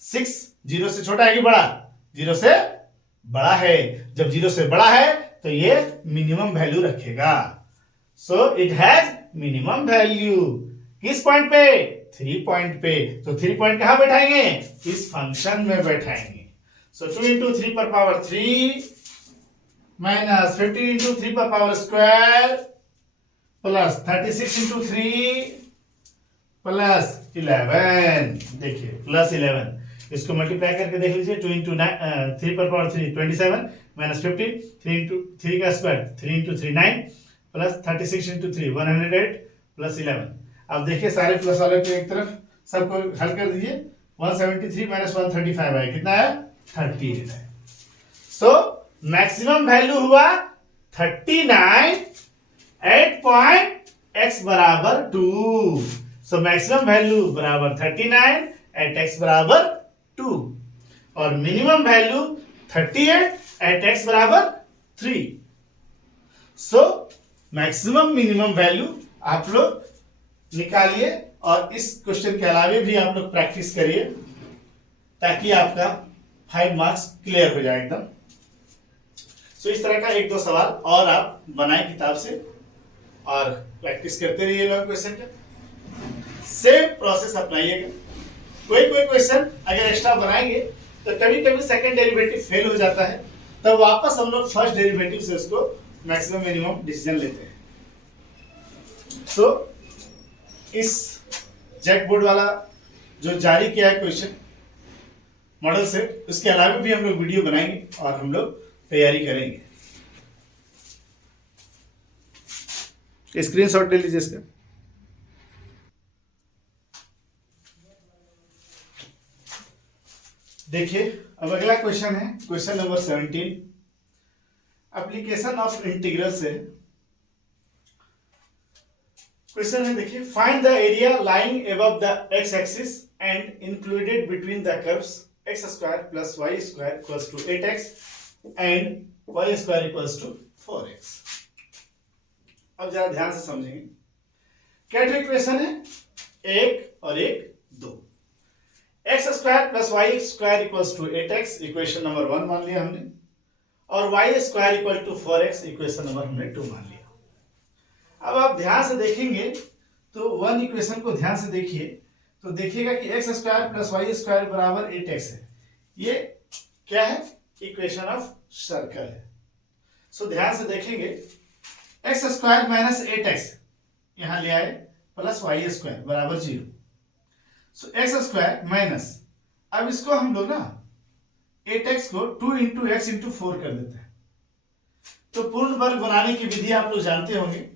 6 जीरो से छोटा है कि बड़ा? जीरो से बड़ा है। जब जीरो से बड़ा है तो ये मिनिमम वैल्यू रखेगा। So it has minimum value. किस पॉइंट पे? 3 पॉइंट पे। तो 3 पॉइंट कहां बैठाएंगे? इस फंक्शन में बैठाएंगे। सो 2 इंटू 3 पर पावर 3 माइनस 15 इंटू 3 पर power square plus 36 into 3 plus 11। देखिए प्लस 11, इसको मल्टीप्लाई करके देख लीजिए। 2 इंटू 3 पर पावर 3 27 माइनस 15, 3 इंटू 3 का square 3 into 3 9 plus 36 into 3 108 plus 11। अब देखिए सारे प्लस वाले को एक तरफ सबको हल कर दीजिए। 173 माइनस 135 है, कितना है? 38 है। सो मैक्सिमम वैल्यू हुआ 39 एट पॉइंट x बराबर 2। सो मैक्सिमम वैल्यू बराबर 39 एट x बराबर 2 और मिनिमम वैल्यू 38 एट x बराबर 3। सो मैक्सिमम मिनिमम वैल्यू आप लोग निकालिए और इस क्वेश्चन के अलावा भी आप लोग प्रैक्टिस करिए ताकि आपका 5 मार्क्स क्लियर हो जाए एकदम। सो इस तरह का 1-2 सवाल और आप बनाएं किताब से और प्रैक्टिस करते रहिए लॉन्ग क्वेश्चन का। सेम प्रोसेस अपनाइएगा। कोई क्वेश्चन अगर एक्स्ट्रा बनाएंगे तो कभी कभी सेकंड डेरिवेटिव फेल हो जाता है, तब वापस हम लोग फर्स्ट डेरिवेटिव से उसको मैक्सिमम मिनिमम डिसीजन लेते हैं। सो इस जेट बोर्ड वाला जो जारी किया है क्वेश्चन मॉडल सेट, उसके अलावा भी हम लोग वीडियो बनाएंगे और हम लोग तैयारी करेंगे। स्क्रीनशॉट ले लीजिए इसका। देखिए अब अगला क्वेश्चन है question number 17। Application of integral से क्वेश्चन है। देखिए find the area lying above the x axis and included between the curves x square plus Y square equals to 8x and y square equals to 4x। अब जरा ध्यान से समझेंगे। क्या equation है? 1 और 1 2। X square plus Y square equals to 8x equation number 1 मान लिया हमने, और y square equal to 4x equation number हमने 2 मान लिया। अब आप ध्यान से देखेंगे तो 1 इक्वेशन को ध्यान से देखिए तो देखिएगा कि x square plus Y square बराबर 8x है। ये क्या है? इक्वेशन ऑफ सर्कल है। सो ध्यान से देखेंगे एक्स स्क्वायर माइनस 8x यहां ले आए प्लस वाई स्क्वायर बराबर 0। सो एक्स स्क्वायर माइनस, अब इसको हम लोग ना 8x को 2 इंटू एक्स इंटू 4 कर देते हैं। तो पूर्ण वर्ग बनाने की विधि आप लोग जानते होंगे।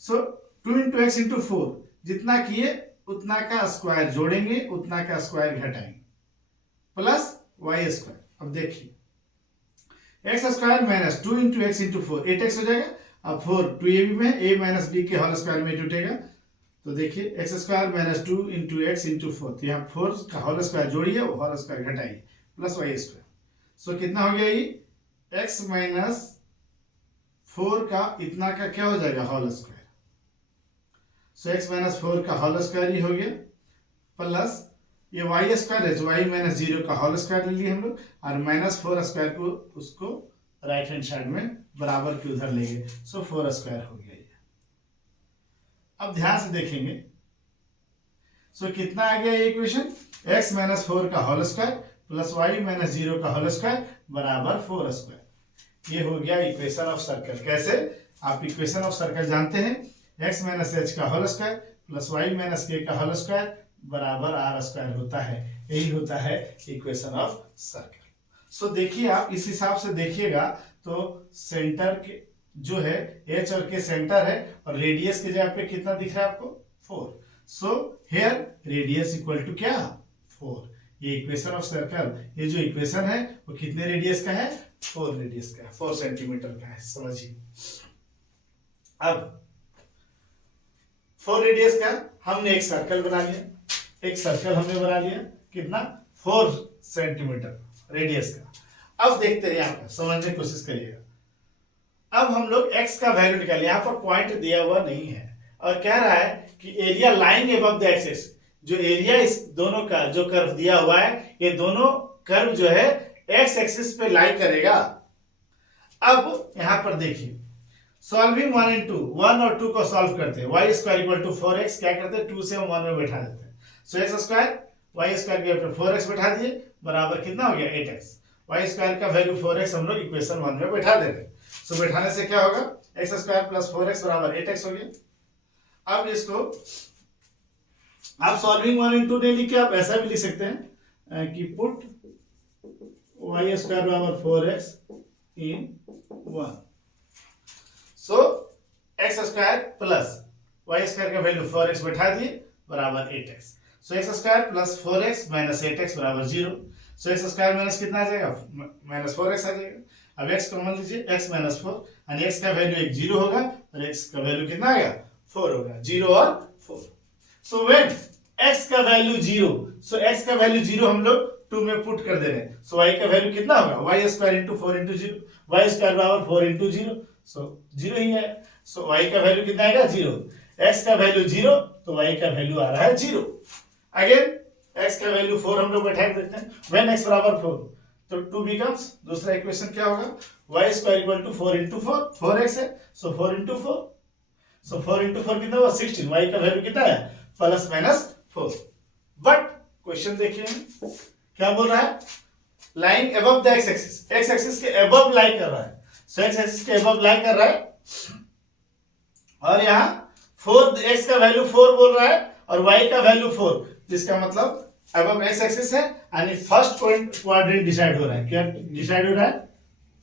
सो 2 इंटू एक्स इंटू 4 जितना किए उतना का स्क्वायर जोड़ेंगे, उतना का स्क्वायर घटाएंगे प्लस वाई स्क्वायर। अब देखिए X square minus 2 into X into 4 8x हो जाएगा। अब 4 2ab में a माइनस बी के होल स्क्वायर में टूटेगा। तो देखिए X square minus 2 into X into 4, तो यहाँ 4 का होल स्क्वायर जोड़िए और होल स्क्वायर घटाइए प्लस वाई स्क्वायर। सो कितना हो गया ये? x माइनस 4 का इतना का क्या हो जाएगा? Whole square. So x minus 4 का होल स्क्वायर ही हो गया प्लस ये वाई स्क्वायर है, वाई माइनस 0 का होल स्क्वायर ले लिए हम लोग, और माइनस 4 स्क्वायर को उसको राइट हैंड साइड में बराबर के उधर ले गए। सो 4 स्क्वायर हो गया ये। अब ध्यान से देखेंगे सो कितना आ गया ये इक्वेशन? x माइनस 4 का whole square plus y minus 0 का होल स्क्वायर बराबर 4 स्क्वायर। ये हो गया इक्वेशन ऑफ सर्कल। कैसे? आप इक्वेशन ऑफ सर्कल जानते हैं, x माइनस h का whole square plus y minus k का होल स्क्वायर बराबर r स्क्वायर होता है। यही होता है इक्वेशन ऑफ सर्कल। सो देखिए आप इस हिसाब से देखिएगा तो सेंटर के जो है h और k सेंटर है और रेडियस के जगह पे कितना दिख रहा है आपको? 4। So here radius equal to क्या? 4। ये इक्वेशन ऑफ सर्कल, ये जो इक्वेशन है वो कितने रेडियस का है? 4 रेडियस का है, 4 सेंटीमीटर का है। समझिए अब 4 रेडियस का हमने एक सर्कल बना लिया। एक सर्कल हमने बना लिया कितना? 4 सेंटीमीटर रेडियस का। अब देखते हैं, यहाँ पर समझने की कोशिश करिएगा। अब हम लोग x का वैल्यू निकालें। यहाँ पर पॉइंट दिया हुआ नहीं है और कह रहा है कि area lying above the axis, जो एरिया इस दोनों का जो कर्व दिया हुआ है, ये दोनों कर्व जो है एक्स एक्सिस पे लाई करेगा। अब यहां पर देखिए, सॉल्विंग 1 and 2, 1 और 2 को सॉल्व करते हैं। Y square equal to 4x, क्या करते हैं 2 से हम 1 में बैठा देते हैं। सो एक्स स्क्वायर वाई स्क्वायर के ऊपर 4x बैठा दिए, बराबर कितना हो गया 8x। वाई स्क्वायर का वैल्यू 4x हम लोग इक्वेशन 1 में बैठा दे रहे हैं। सो बैठाने से क्या होगा, एक्स स्क्वायर प्लस 4x बराबर 8x हो गया। अब इसको आप सॉल्विंग 1 and 2 नहीं लिख के आप ऐसा भी लिख सकते हैं कि पुट वाई स्क्वायर बराबर 4x in 1। So x square plus Y square का वैल्यू 4x बैठा दिए, बराबर 8x। So x square plus 4x minus 8x बराबर 0। सो एक्स स्क्वायर माइनस कितना आ जाएगा, माइनस 4x आ जाएगा। अब x कॉमन लीजिए, x माइनस 4, यानी x का वैल्यू एक 0 होगा और x का वैल्यू कितना आएगा 4 होगा, 0 और 4। सो व्हेन x का वैल्यू 0, सो x का वैल्यू 0 हम लोग 2 में पुट कर दे रहे हैं। सो y का वैल्यू कितना होगा, y square into 4 into 0, y square बराबर 4 इंटू 0, सो 0 ही है। सो y का वैल्यू कितना आएगा 0, x का वैल्यू 0 तो y का वैल्यू आ रहा है 0। अगेन x का वैल्यू 4 हम लोग बैठा देते हैं। व्हेन x बराबर 4 तो 2 बिकम्स, दूसरा इक्वेशन क्या होगा, y square equal to 4 into 4, 4x है, सो 4 इंटू 4, सो 4 इंटू 4 कितना हुआ 16। y का वैल्यू कितना है प्लस माइनस 4। बट क्वेश्चन देखिए क्या बोल रहा है, lying above the x axis, x axis के अबव लाई कर रहा है। सो एक्स एक्सिस के अबव लाई कर रहा है और यहाँ 4 x का वैल्यू 4 बोल रहा है और y का वैल्यू 4, जिसका मतलब अबव एक्स एक्सिस है, यानी फर्स्ट क्वाड्रेंट डिसाइड हो रहा है। क्या डिसाइड हो रहा है,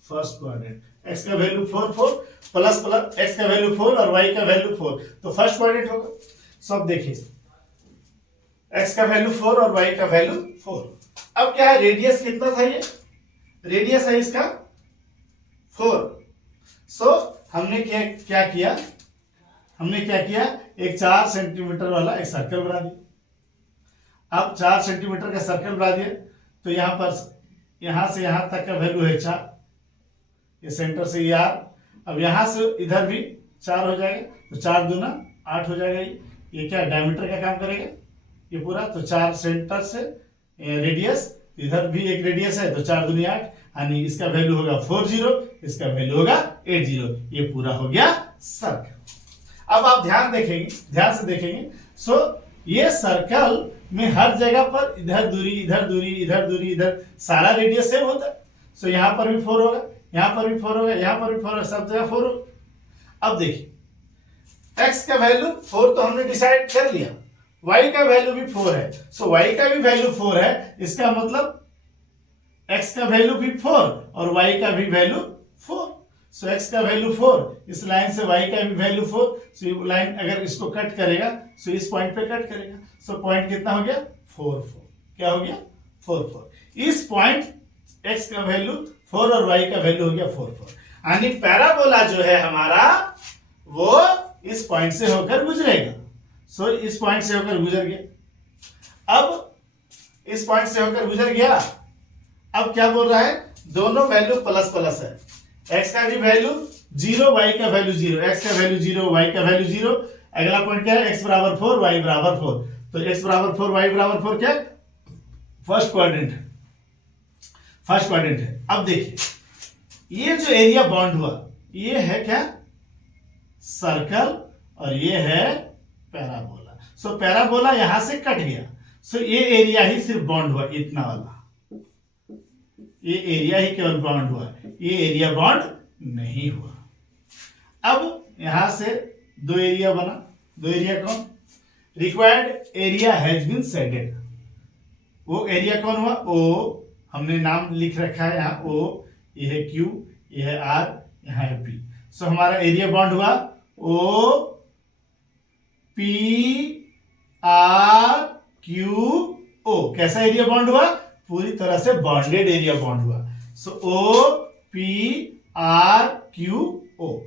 फर्स्ट क्वाड्रेंट। x का वैल्यू 4 4 प्लस प्लस x का वैल्यू 4 और y का वैल्यू 4, तो फर्स्ट क्वाड्रेंट होगा। सब देखिए, x का वैल्यू 4 और y का वैल्यू 4। अब क्या है, रेडियस कितना था, ये रेडियस है इसका 4। सो हमने क्या किया, एक 4 सेंटीमीटर वाला एक सर्कल बना दिया। अब 4 सेंटीमीटर का सर्कल बना दिया, तो यहां से यहां तक का वैल्यू है 4, ये सेंटर से ये r। अब यहां से इधर भी 4 हो जाएगा, तो 4 दूना 8 हो जाएगा। ये क्या डायमीटर का काम करेगा ये पूरा, तो 4 सेंटर से रेडियस, इधर भी एक रेडियस है, तो 4 दूनी 8, यानी इसका वैल्यू होगा 40, इसका वैल्यू होगा 80। ये पूरा हो गया सर्कल। अब आप ध्यान से देखेंगे, सो ये सर्कल में हर जगह पर इधर दूरी, इधर दूरी, इधर दूरी, इधर सारा रेडियस सेम होता है। सो यहां पर भी 4 होगा, यहां पर भी 4 होगा, यहां पर भी 4 होगा, सब जगह 4 होगा। अब देखिए x का वैल्यू 4 तो हमने डिसाइड कर लिया, y का वैल्यू भी 4 है, सो y का भी वैल्यू 4 है, इसका मतलब x का वैल्यू भी 4 और y का भी वैल्यू 4। सो x का वैल्यू 4, इस लाइन से y का भी वैल्यू 4। सो ये लाइन अगर इसको कट करेगा, सो इस पॉइंट पे कट करेगा, सो पॉइंट कितना हो गया 4 4, क्या हो गया 4 4। इस पॉइंट x का वैल्यू 4 और y का वैल्यू हो गया 4 4, यानी पैराबोला जो है हमारा वो इस पॉइंट से होकर गुजरेगा। सो इस पॉइंट से होकर गुजर गया। अब इस पॉइंट से होकर गुजर गया, अब क्या बोल रहा है, दोनों वैल्यू प्लस प्लस है, x का भी वैल्यू 0, y का वैल्यू 0, x का वैल्यू 0, y का वैल्यू 0। अगला पॉइंट क्या है, x बराबर 4, y बराबर 4, तो x बराबर 4, y बराबर 4 क्या फर्स्ट क्वाड्रेंट है। अब देखिए ये जो एरिया बॉन्ड हुआ, ये है क्या सर्कल और ये है पैराबोला। सो पैराबोला यहां से कट गया, सो ये एरिया ही सिर्फ बॉन्ड हुआ, इतना वाला ये एरिया ही केवल बॉन्ड हुआ, ये एरिया बॉन्ड नहीं हुआ। अब यहां से 2 एरिया बना, 2 एरिया कौन, required area has been shaded. वो एरिया कौन हुआ, ओ, हमने नाम लिख रखा है यहाँ O, ये है Q, ये है R, यहाँ है P। सो हमारा एरिया बॉन्ड हुआ O P R Q O। कैसा एरिया बॉन्ड हुआ, पूरी तरह से बॉन्डेड एरिया बॉन्ड हुआ। सो O P R Q O।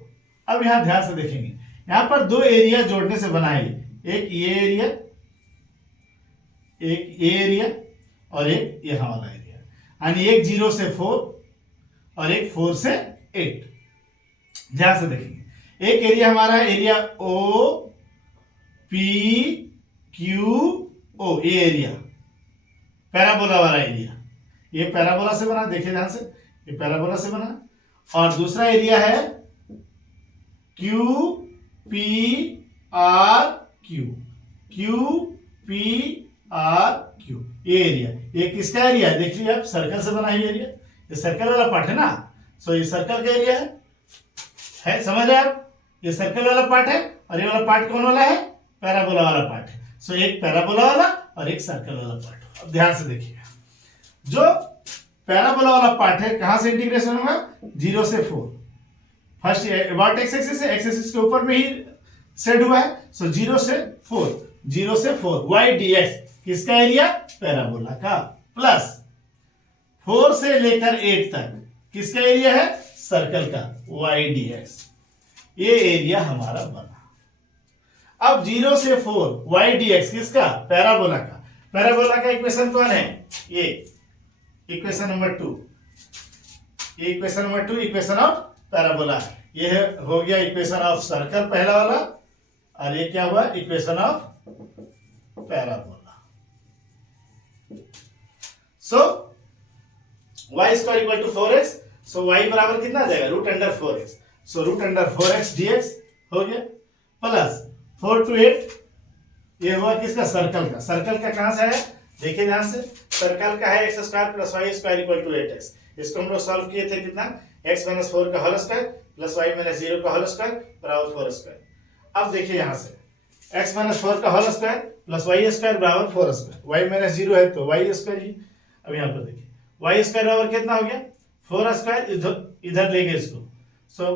अब यहां ध्यान से देखेंगे, यहां पर 2 एरिया जोड़ने से बना है, एक ये एरिया, एक ये एरिया और एक यहां वाला एरिया, यानी एक 0 से 4 और एक 4 से 8। ध्यान से देखेंगे, एक एरिया हमारा एरिया O P Q ओ, ये एरिया पैराबोला वाला एरिया, ये पैराबोला से बना, देखिए ध्यान से, ये पैराबोला से बना। और दूसरा एरिया है Q P R Q, Q P R Q, ये एरिया, ये किसका एरिया है? देखिए आप, सर्कल से बना ये एरिया, ये सर्कल वाला पार्ट है ना, सो ये सर्कल का एरिया है, समझ रहे आप? ये सर्कल वाला पार्ट है और ये वाला पार्ट कौन वाला है? पैराबोला वाला पार्ट है। सो एक पैराबोला वाला और एक सर्कल वाला पार्ट। अब ध्यान से देखिएगा, जो पैराबोला वाला पार्ट है कहां से इंटीग्रेशन होगा? 0 से 4। फर्स्ट अबाउट एक्स एक्सिस है, एक्स एक्सिस के ऊपर में ही सेट हुआ है। सो 0 से 4, 0 से 4 वाई डी एक्स, किसका एरिया? पैराबोला का। प्लस 4 से लेकर 8 तक किसका एरिया है? सर्कल का, वाई डी एक्स। ये एरिया हमारा बना। अब 0 से 4 वाई डी एक्स किसका? पैराबोला का। पैराबोला का इक्वेशन कौन है? ये इक्वेशन नंबर 2, ये equation number 2 equation of parabola. ये हो गया इक्वेशन ऑफ सर्कल पहला वाला, और ये क्या हुआ? Equation of parabola. So y square equal to 4x, so y बराबर कितना आ जाएगा? Root under 4x। So root under 4x dx हो गया, प्लस 4 to 8, ये हुआ किसका? सर्कल का। सर्कल का कहां से है? देखिए ध्यान से, सर्कल का है x square plus Y square equal to 8x। इसको हम लोग सॉल्व किए थे, कितना? x माइनस 4 का whole square plus y minus 0 का होल स्क्वायर बराबर 4 स्क्वायर। अब देखिए यहां से x माइनस 4 का whole square plus Y square बराबर 4 स्क्वायर, वाई माइनस 0 है तो वाई स्क्वायर ही। अब यहाँ पर देखिए वाई स्क्वायर बराबर कितना हो गया? 4 स्क्वायर, इधर ले गए इसको, सो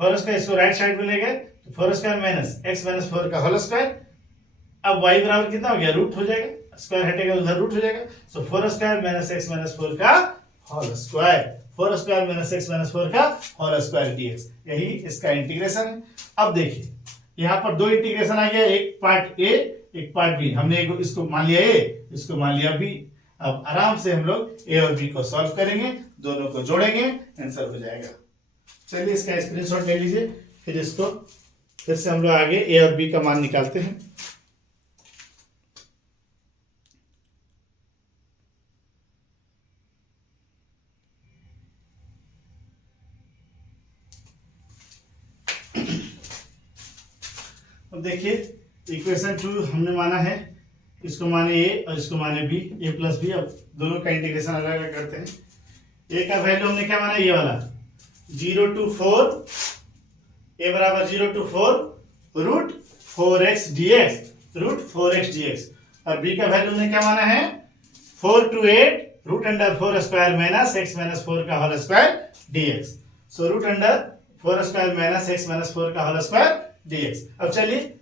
4 स्क्वायर इसको राइट साइड में ले गए तो 4 स्क्वायर माइनस x माइनस 4 का होल स्क्वायर। अब y बराबर कितना हो गया? रूट हो जाएगा, स्क्वायर हटेगा उधर रूट हो जाएगा, so 4 square minus x minus 4 का whole square, 4 square minus x minus 4 का होल स्क्वायर dx, यही इसका इंटीग्रेशन है। अब देखिए यहाँ पर दो इंटीग्रेशन आ गया, एक पार्ट a एक पार्ट b। हमने इसको मान लिया a, इसको मान लिया b। अब आराम से हम लोग a और b को सॉल्व करेंगे, दोनों को जोड़ेंगे, आंसर हो जाएगा। चलिए इसका स्क्रीनशॉट ले लीजिए, फिर इसको फिर से हम लोग आगे a और b का मान निकालते हैं। अब देखिए इक्वेशन 2 हमने माना है, इसको माने a और इसको माने b, a प्लस b। अब दोनों का इंटीग्रेशन अलग अलग करते हैं। a का वैल्यू हमने क्या माना? ये वाला 0 to 4, a बराबर 0 to 4 root 4x dx, root 4x dx। और b का वैल्यू हमने क्या माना है? 4 to 8 root under 4 square minus x minus 4 का whole square dx। So root under 4 square minus x minus 4 का होल स्क्वायर dx। अब चलिए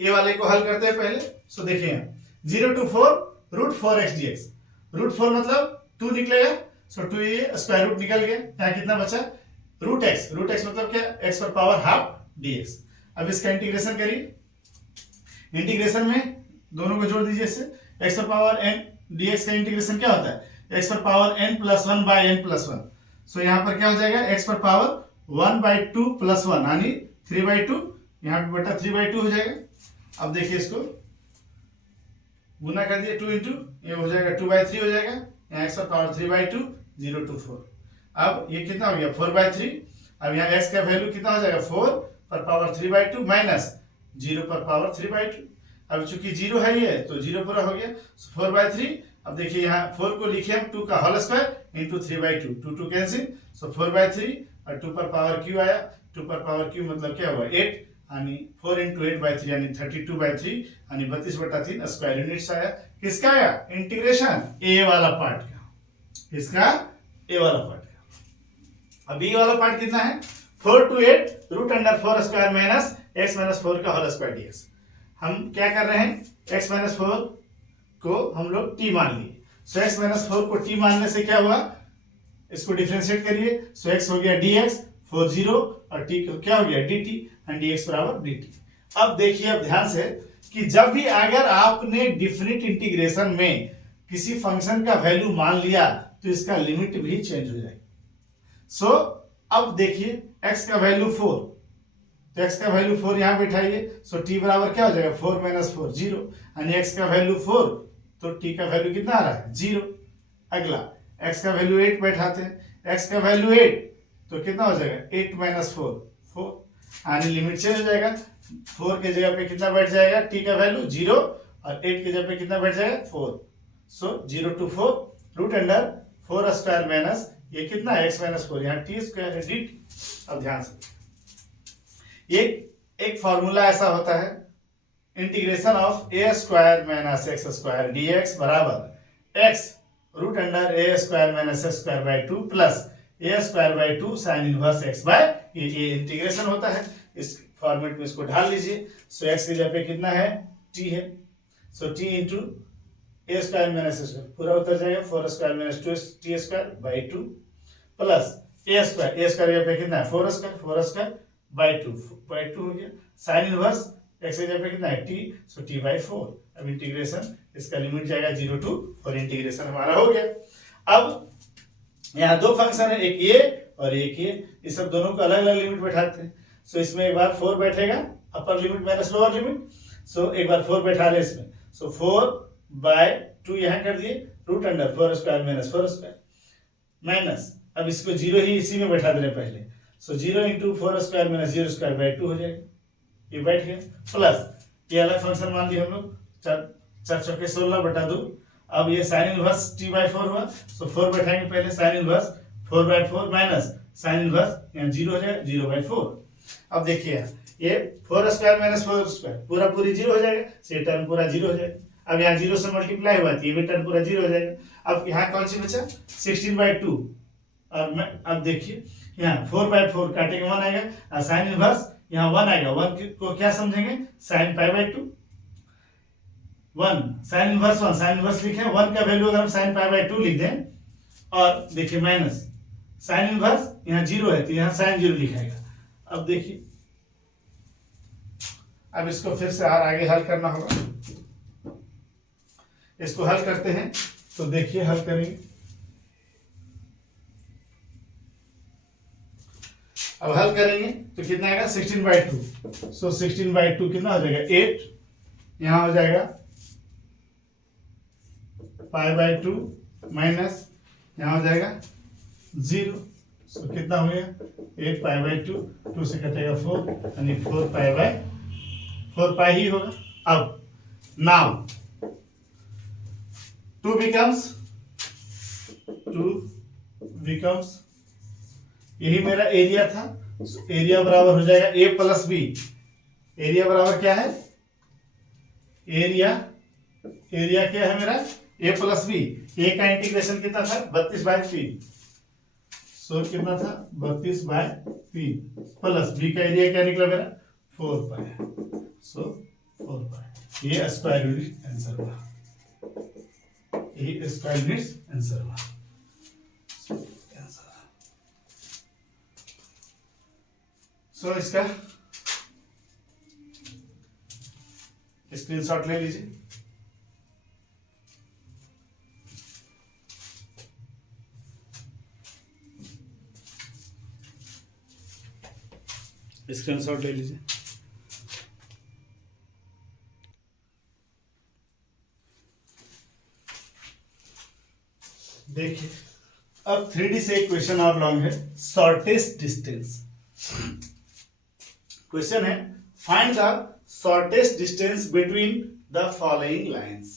ये वाले को हल करते हैं पहले। सो देखिए 0 to 4 root 4x dx, root 4 मतलब 2 निकलेगा, सो 2 ये स्क्वायर रूट निकल गया, यहाँ कितना बचा? रूट x, रूट x मतलब क्या? x पर पावर हाफ dx। अब इसका इंटीग्रेशन करिए, इंटीग्रेशन में दोनों को जोड़ दीजिए इससे, x पर पावर n dx का इंटीग्रेशन क्या होता है? x पर power n plus 1 by n plus 1। So यहाँ पर क्या हो जाएगा? x पर पावर 1 बाई 2 प्लस 1 यानी 3 बाई 2, यहाँ पे बटा 3 बाई 2 हो जाएगा। अब देखिए इसको गुना कर दिए, 2 इंटू ये हो जाएगा 2 बाई 3 हो जाएगा, यहाँ x पर पावर 3 बाई 2, 0 to 4। अब ये कितना हो गया? 4 बाई 3। अब यहाँ x का वैल्यू कितना हो जाएगा? 4 पर पावर 3 बाई 2 माइनस 0 पर पावर 3 बाई 2। अब चूंकि 0 है ये तो 0 पूरा हो गया, 4 बाई 3। अब देखिए यहाँ 4 को लिखे हम 2 का whole square into 3 by 2, 2 2 cancel, so 4 by 3 और 2 पर पावर q आया, 2 पर पावर q मतलब क्या हुआ? 8 यानी 4 इंटू 8 बाई 3 यानी 32 बाई 3 यानी 32 बटा 3 स्क्वायर यूनिट्स आया। किसका आया? इंटीग्रेशन a वाला पार्ट का। इसका a वाला पार्ट का। अब b वाला पार्ट कितना है? 4 to 8 root under 4 square minus x minus 4 का होल स्क्वायर dx। हम क्या कर रहे हैं? x माइनस 4 को हम लोग t मान लिए, सो x माइनस 4 को t मानने से क्या हुआ? इसको डिफरेंशिएट करिए, सो x हो गया dx 4 0 और t क्या हो गया? dt एंड dx बराबर dt। अब देखिए, अब ध्यान से कि जब भी अगर आपने डिफिनिट इंटीग्रेशन में किसी फंक्शन का वैल्यू मान लिया तो इसका लिमिट भी चेंज हो जाएगी। सो अब देखिए x का वैल्यू 4, तो x का वैल्यू 4 यहाँ बैठाइए, सो t बराबर क्या हो जाएगा 4 माइनस 4 0, यानी x का वैल्यू 4 तो t का वैल्यू कितना आ रहा है 0। अगला x का वैल्यू 8 बैठाते हैं, x का वैल्यू 8 तो कितना हो जाएगा 8 माइनस 4 4, यानी लिमिट चेंज हो जाएगा, 4 के जगह पे कितना बैठ जाएगा t का वैल्यू 0 और 8 के जगह पे कितना बैठ जाएगा 4, so 0 to 4 root under 4 square minus ये कितना है x माइनस 4, यहाँ t स्क्वायर है dt। अब ध्यान से एक फॉर्मूला ऐसा होता है, integration of a square minus x square dx बराबर x root under a square minus x square by 2 plus a square by 2 sine inverse x by ये इंटीग्रेशन होता है। इस फॉर्मेट में इसको ढाल लीजिए, सो x की जगह पे कितना है t है, सो t इंटू ए स्क्वायर माइनस स्क्वायर पूरा उतर जाएगा 4 square minus 2 T square by 2 plus a square पे कितना है 4 स्क्वायर बाई 2 हो गया, साइन इनवर्स एक्स की जगह पे कितना है टी, सो टी बाई 4। अब इंटीग्रेशन इसका लिमिट जाएगा 0 to 4, इंटीग्रेशन हमारा हो गया। अब यहाँ दो फंक्शन है, एक ये और एक ये, इस सब दोनों को अलग अलग लिमिट बैठाते हैं। सो इसमें एक बार 4 बैठेगा upper limit minus lower limit, so एक बार 4 बैठा रहे इसमें, सो 4 बाय 2 यहाँ कर दिए root under 4 square minus 4 square minus, अब इसको 0 ही इसी में बैठा दे रहे पहले, सो 0 into 4 square minus 0 square by 2 हो जाएगा, ये बैठ गया, प्लस ये अलग फंक्शन मान लिया हम लोग 4 चौके 16 बटा 2। अब ये साइन इनवर्स t बाई 4 हुआ, सो 4 बैठाएंगे पहले, sine inverse 4 by 4 minus sine inverse यहाँ 0 हो जाएगा 0 बाई 4। अब देखिए ये 4 स्क्वायर माइनस 4 स्क्वायर पूरा पूरी 0 हो जाएगा, ये टर्म पूरा 0 हो जाएगा। अब यहाँ 0 से मल्टीप्लाई हुआ तो ये भी टर्म पूरा 0 हो जाएगा। अब यहाँ कौन सी बचा 16 बाई 2, और अब देखिए यहाँ 4 बाई 4 काटेंगे 1 आएगा, और साइन इनवर्स यहाँ 1 आएगा, 1 को क्या समझेंगे sine pi by 2, 1 sine inverse 1 sine inverse लिखे 1 का वैल्यू अगर हम साइन पाई बाई 2 लिख दें, और देखिए माइनस साइन इनवर्स यहाँ 0 है तो यहाँ साइन 0 लिखाएगा। अब देखिए अब इसको फिर से आगे हल करना होगा, इसको हल करते हैं तो देखिए हल करेंगे। अब हल करेंगे तो कितना आएगा 16 बाई 2, सो 16 बाई 2 कितना हो जाएगा 8, यहाँ हो जाएगा पाई बाई 2 माइनस यहाँ हो जाएगा 0, सो कितना हो गया 8 पाई बाई 2, 2 से कटेगा 4, यानी 4 पाई बाई 4 पाई ही होगा। अब नाउ 2 becomes यही मेरा एरिया था, एरिया बराबर हो जाएगा a प्लस बी, एरिया बराबर क्या है एरिया क्या है मेरा a प्लस बी, a का इंटीग्रेशन कितना था 32 बाई 3, सो कितना था 32 बाई 3 प्लस b का एरिया क्या निकला मेरा 4 पाई, सो 4 पाई, ये स्क्वायर यूनिट आंसर हुआ, यही स्क्वायर यूनिट आंसर हुआ। सो इसका स्क्रीनशॉट ले लीजिए। स्क्रीनशॉट ले लीजिए। देखिए अब 3D से एक क्वेश्चन और लॉन्ग है, शॉर्टेस्ट डिस्टेंस। क्वेश्चन है find the shortest distance between the following lines.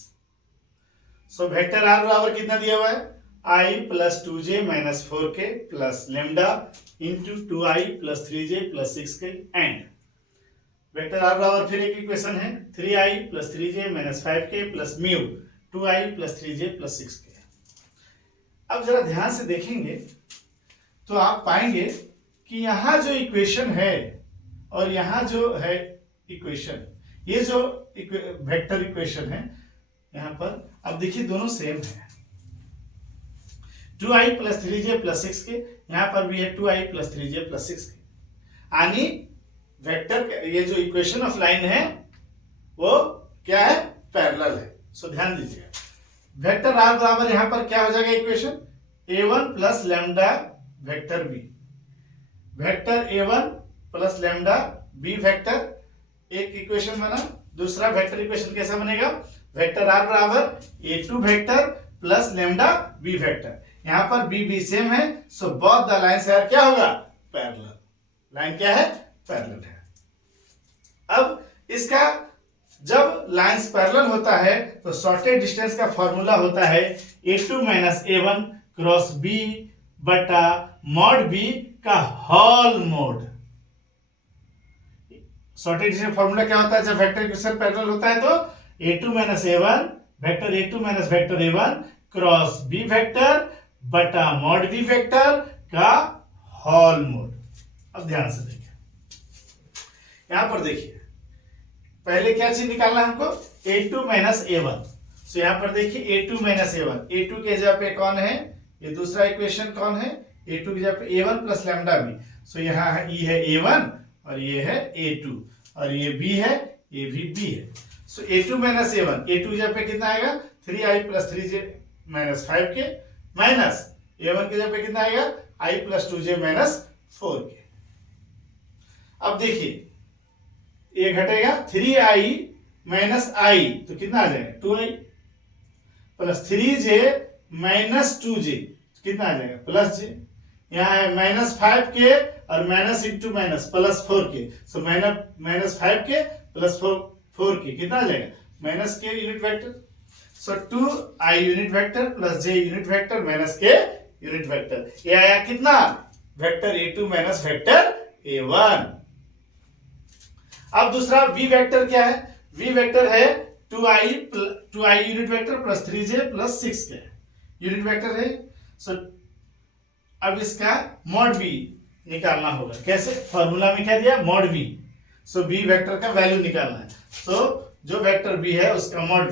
So vector r बराबर कितना दिया हुआ है i प्लस 2j माइनस 4k plus lambda into 2i plus 3j plus 6k and vector r बराबर फिर एक इक्वेशन है 3i plus 3j minus 5k plus mu 2i plus 3j plus 6k। अब जरा ध्यान से देखेंगे तो आप पाएंगे कि यहां जो इक्वेशन है और यहां जो है इक्वेशन, ये जो वेक्टर इक्वेशन है यहां पर, अब देखिए दोनों सेम है, 2i plus 3j plus 6k, यहां पर भी है 2i plus 3j plus 6k, यानी वेक्टर ये जो इक्वेशन ऑफ लाइन है वो क्या है पैरेलल है। सो ध्यान दीजिएगा वेक्टर आर बराबर यहां पर क्या हो जाएगा equation a1 plus lambda vector b, vector a1 plus lambda b vector एक इक्वेशन बना। दूसरा वेक्टर इक्वेशन कैसा बनेगा, वेक्टर आर बराबर a two vector plus lambda b vector. यहां पर बी बी सेम है, so both the lines are क्या होगा, पैरेलल। लाइन क्या है, पैरेलल है। अब इसका जब लाइंस पैरेलल होता है तो शॉर्टेड डिस्टेंस का फॉर्मूला होता है a2 minus a1 cross b बटा मॉड b का whole mod. Shortest distance formula क्या होता है, जब वेक्टर इक्वेशन पैरेलल होता है तो a2 minus a1 vector a2 minus vector a1 cross b vector बटा मॉड b वेक्टर का होल मोड। अब ध्यान से देखिए, यहां पर देखिए पहले क्या चीज निकालना है हमको, a2 माइनस a1। सो यहां पर देखिए a2 माइनस a1, a2 के जगह पे कौन है, ये दूसरा इक्वेशन कौन है, a2 की जगह पे a1 प्लस लैम्डा b। सो यहाँ है e है a1 और ये है a2 और ये b है, ये भी b है। सो a2 माइनस a1, a2 की जगह पे कितना आएगा 3i plus 3j minus 5k minus a1 की जगह पे कितना आएगा i प्लस 2j माइनस 4k। अब देखिए ये घटेगा 3i माइनस i तो कितना आ जाएगा 2i plus 3j minus 2j कितना आ जाएगा प्लस j। यहाँ है माइनस 5k और minus into minus plus 4k। So minus 5k plus 4k कितना आ जाएगा माइनस k यूनिट वेक्टर। सो 2i unit vector plus j unit vector minus k unit vector. ये आया कितना vector a2 minus vector a1। अब दूसरा v vector क्या है, v वेक्टर है 2i unit vector plus 3j plus 6k unit vector है। सो अब इसका मॉड v निकालना होगा, कैसे, फॉर्मूला में क्या दिया मॉड v। सो v वेक्टर का वैल्यू निकालना है। सो जो वेक्टर v है उसका मॉड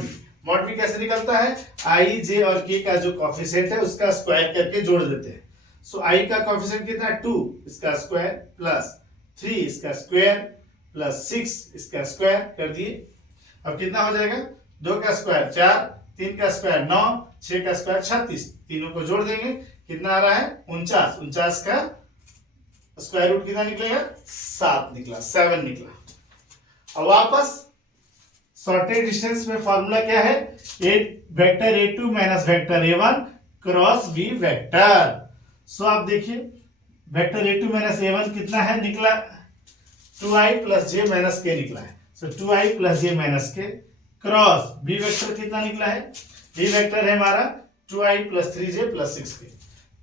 v कैसे निकलता है, i j और k का जो कोफिशिएंट है उसका स्क्वायर करके जोड़ देते हैं। सो i का कोफिशिएंट कितना है 2 इसका स्क्वायर प्लस 3 इसका स्क्वायर प्लस 6 इसका स्क्वायर कर दिए। अब कितना हो जाएगा 2 का स्क्वायर 4, 3 का स्क्वायर 9, 6 का स्क्वायर 36, तीनों को जोड़ देंगे कितना आ रहा है 49, 49 का स्क्वायर रूट कितना निकलेगा 7 निकला, 7 निकला। अब वापस शॉर्टेड डिस्टेंस में फॉर्मूला क्या है, vector a2 minus vector a1 cross v vector. So आप देखिए वेक्टर a2 माइनस a1 कितना है निकला 2i plus j minus k निकला है। सो 2i plus j minus k cross b vector कितना निकला है, b वेक्टर है हमारा 2i plus 3j plus 6k,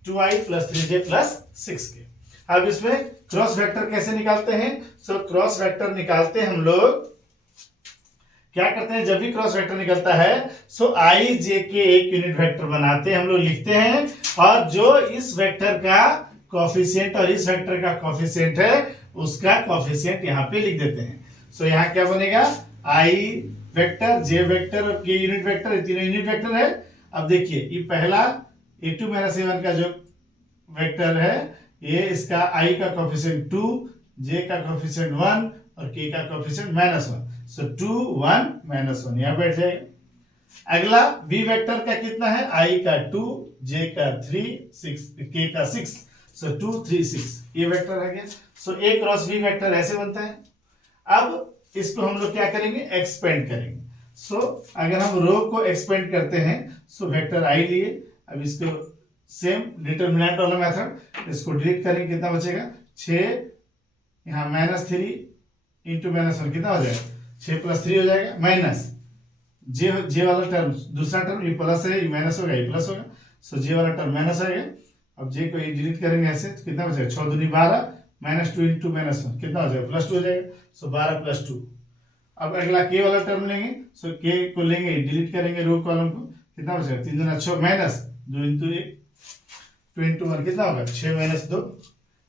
2i plus 3j plus 6k। अब इसमें क्रॉस वेक्टर कैसे निकालते हैं, सो क्रॉस वेक्टर निकालते हम लोग क्या करते हैं, जब भी क्रॉस वेक्टर निकलता है सो i j के एक यूनिट वेक्टर बनाते हैं हम लोग, लिखते हैं, और जो इस वेक्टर का कोफिशिएंट और इस वेक्टर का कोफिशिएंट है उसका कोफिशिएंट यहाँ पे लिख देते हैं। सो यहाँ क्या बनेगा i वेक्टर j वेक्टर और k यूनिट वेक्टर, ये तीनों यूनिट वेक्टर है। अब देखिए ये पहला a2 माइनस a1 का जो वेक्टर है ये इसका i का कोफिशिएंट 2, j का कोफिशिएंट 1 और k का कोफिशिएंट -1। सो 2 1 -1 यहाँ बैठ जाएगा। अगला b वेक्टर का कितना है, i का 2, j का 3, 6, k का 6। सो 2 3 6 ये वेक्टर आ गया। सो a क्रॉस b वेक्टर ऐसे बनता है। अब इसको हम लोग क्या करेंगे, एक्सपेंड करेंगे। सो अगर हम रो को एक्सपेंड करते हैं सो वेक्टर i लिए, अब इसको सेम डिटरमिनेंट वाला मेथड, इसको डिलीट करेंगे कितना बचेगा 6, यहाँ -3 इंटू -1 कितना हो जाएगा 6 प्लस 3 हो जाएगा, माइनस जे वाला टर्म दूसरा टर्म ये प्लस है ये माइनस होगा ये प्लस होगा। सो जे वाला टर्म माइनस आएगा। अब जे को ये डिलीट करेंगे ऐसे तो कितना बचेगा 6 दूनी 12 -2 इंटू -1 कितना हो जाएगा +2 हो जाएगा। सो 12 + 2। अब अगला के वाला टर्म लेंगे, सो के को लेंगे डिलीट करेंगे रो कॉलम को, कितना बचेगा 3 दूना 6 माइनस 2 इंटू 1 2 इंटू 1 कितना होगा 6 - 2।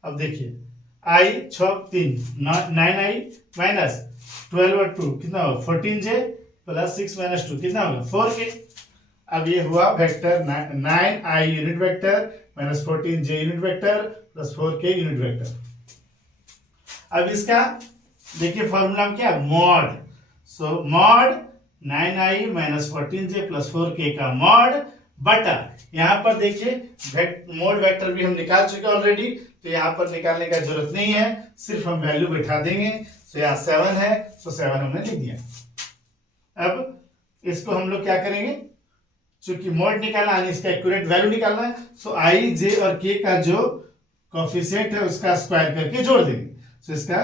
अब देखिए i 6 3 9i माइनस 12 और 2 कितना होगा 14j प्लस 6 - 2 कितना होगा 4k। अब ये हुआ vector 9i unit vector minus 14j unit vector plus 4k unit vector. अब इसका देखिए फॉर्मूला क्या mod. So mod 9i minus 14j plus 4k का मॉड बटा यहाँ पर देखिए मोड वेक्टर भी हम निकाल चुके ऑलरेडी, तो यहाँ पर निकालने का जरूरत नहीं है, सिर्फ हम वैल्यू बैठा देंगे। तो यहाँ 7 है, तो 7 हमने लिख दिया। अब इसको हम लोग क्या करेंगे, चूंकि मोड निकालना है, इसका एक्यूरेट वैल्यू निकालना है, सो आई जे और के का जो कोफिशिएंट है उसका स्क्वायर करके जोड़ देंगे। तो इसका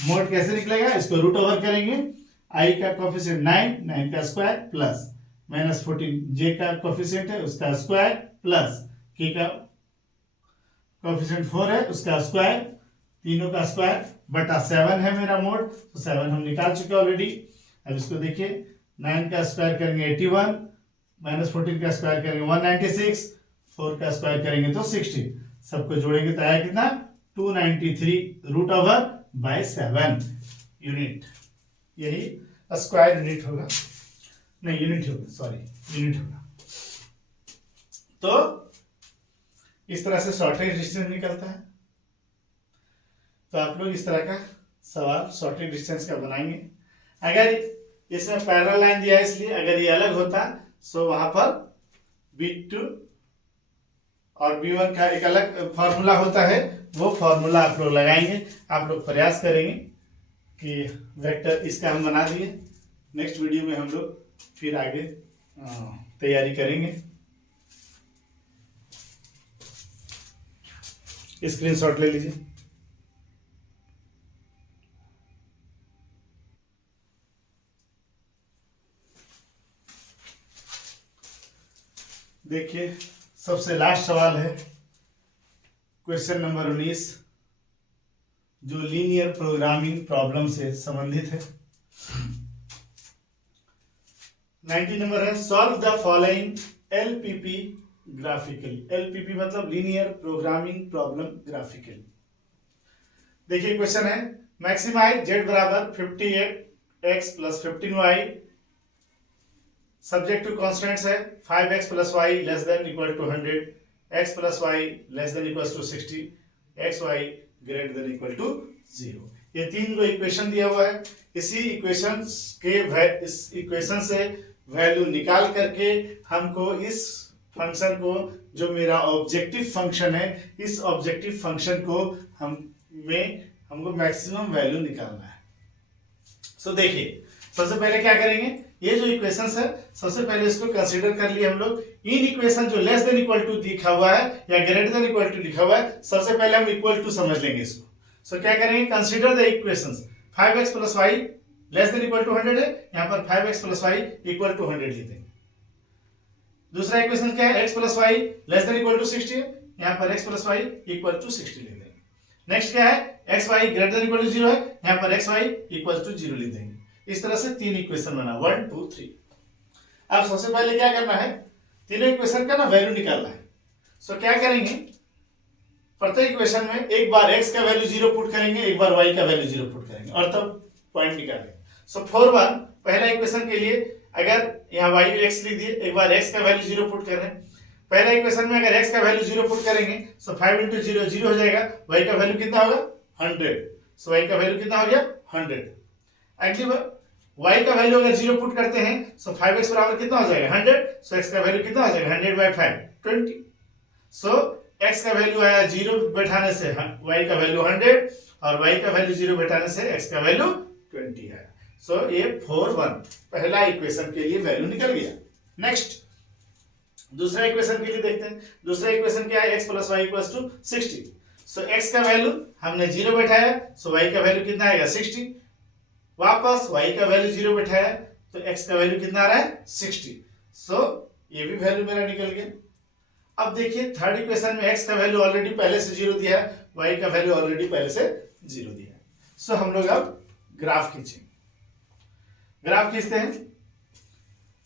मोड कैसे निकलेगा, इसको रूट ओवर करेंगे, आई का कोफिशिएंट 9, 9 का स्क्वायर प्लस -14, जे का कोफिशिएंट है उसका स्क्वायर प्लस के का कोफिशिएंट 4 है उसका स्क्वायर, तीनों का स्क्वायर बटा 7 है मेरा मोड, तो 7 हम निकाल चुके ऑलरेडी। अब इसको देखिए, 9 का स्क्वायर करेंगे 81, -14 का स्क्वायर करेंगे 196, 4 का स्क्वायर करेंगे तो 60, सबको जोड़ेंगे तो आया कितना 293 रूट ओवर बाय 7 यूनिट। यही स्क्वायर यूनिट होगा, नहीं यूनिट होगा, सॉरी यूनिट होगा। तो इस तरह से शॉर्टेज डिस्टेंस निकलता है। तो आप लोग इस तरह का सवाल शॉर्टेज डिस्टेंस का बनाएंगे। अगर इसमें पैरेलल लाइन दिया है इसलिए, अगर ये अलग होता तो वहां पर B2 और B1 का एक अलग फॉर्मूला होता है, वो फॉर्मूला आप लोग लगाएंगे। आप लोग प्रयास करेंगे कि वेक्टर इसका हम बना दिए। नेक्स्ट वीडियो में हम लोग फिर आगे तैयारी करेंगे। स्क्रीनशॉट ले लीजिए। देखिए, सबसे लास्ट सवाल है क्वेश्चन नंबर 19, जो लीनियर प्रोग्रामिंग प्रॉब्लम से संबंधित है। 90 नंबर है, solve the following LPP graphically. LPP मतलब लीनियर प्रोग्रामिंग प्रॉब्लम ग्राफिकली। देखिए क्वेश्चन है, मैक्सिमाइज z बराबर 58x plus 15y, subject to constants है 5x plus y less than equal to 100, x plus y less than equal to 60, xy greater than equal to 0। ये तीन को equation दिया हुआ है। इसी इक्वेशन इस इक्वेशन से वैल्यू निकाल करके हमको इस फंक्शन को, जो मेरा ऑब्जेक्टिव फंक्शन है, इस ऑब्जेक्टिव फंक्शन को हमको मैक्सिमम वैल्यू निकालना है। सो देखिए, सबसे पहले क्या करेंगे, ये जो इक्वेशंस है सबसे पहले इसको कंसीडर कर लिए हम लोग। इन इक्वेशन जो लेस देन इक्वल टू लिखा हुआ है या ग्रेटर देन इक्वल टू लिखा हुआ है, सबसे पहले हम इक्वल टू समझ लेंगे इसको। सो क्या करेंगे, consider the equations 5x plus y less than equal to 100 है, यहाँ पर 5x plus y equal to 100 लिख देंगे। दूसरा इक्वेशन क्या है, x plus y less than equal to 60 है, यहाँ पर x plus y equal to 60 लिख देंगे। नेक्स्ट क्या है, x y greater than equal to 0 है, यहाँ पर एक्स वाई इक्वल टू 0 लिख देंगे। इस तरह से तीन इक्वेशन बना 1 2 3। अब सबसे पहले क्या करना है, तीनों इक्वेशन का ना वैल्यू निकालना है। सो क्या करेंगे, प्रत्येक इक्वेशन में एक बार x का वैल्यू 0 पुट करेंगे, एक बार y का वैल्यू 0 पुट करेंगे और तब पॉइंट निकालेंगे। सो 4 1 पहला इक्वेशन के लिए अगर यहाँ y x लिख दिए, एक बार x का वैल्यू 0 पुट कर रहे हैं। पहला इक्वेशन में अगर x का वैल्यू 0 पुट करेंगे सो 5 इंटू 0 0 हो जाएगा, y का वैल्यू कितना होगा 100। सो y का वैल्यू कितना हो गया 100। अगली बार y का वैल्यू अगर 0 पुट करते हैं सो 5x बराबर कितना हो जाएगा 100। सो x का वैल्यू कितना हो जाएगा 100 बाय 5 20। सो x का वैल्यू आया 0 बैठाने से y का वैल्यू 100 और y का वैल्यू 0 बैठाने से x का वैल्यू 20 है। सो ये 4 1 पहला इक्वेशन के लिए वैल्यू निकल गया। नेक्स्ट दूसरा इक्वेशन के लिए देखते हैं। दूसरा इक्वेशन क्या है, x plus y equals to 60। So x का वैल्यू हमने 0 बैठाया, सो y का वैल्यू कितना आएगा 60। वापस y का वैल्यू 0 बैठाया तो x का वैल्यू कितना आ रहा है 60। सो ये भी वैल्यू मेरा निकल गया। अब देखिए थर्ड इक्वेशन में x का वैल्यू ऑलरेडी पहले से 0 दिया है, y का वैल्यू ऑलरेडी पहले से 0 दिया है। सो हम लोग अब ग्राफ खींचेंगे। ग्राफ खींचते हैं।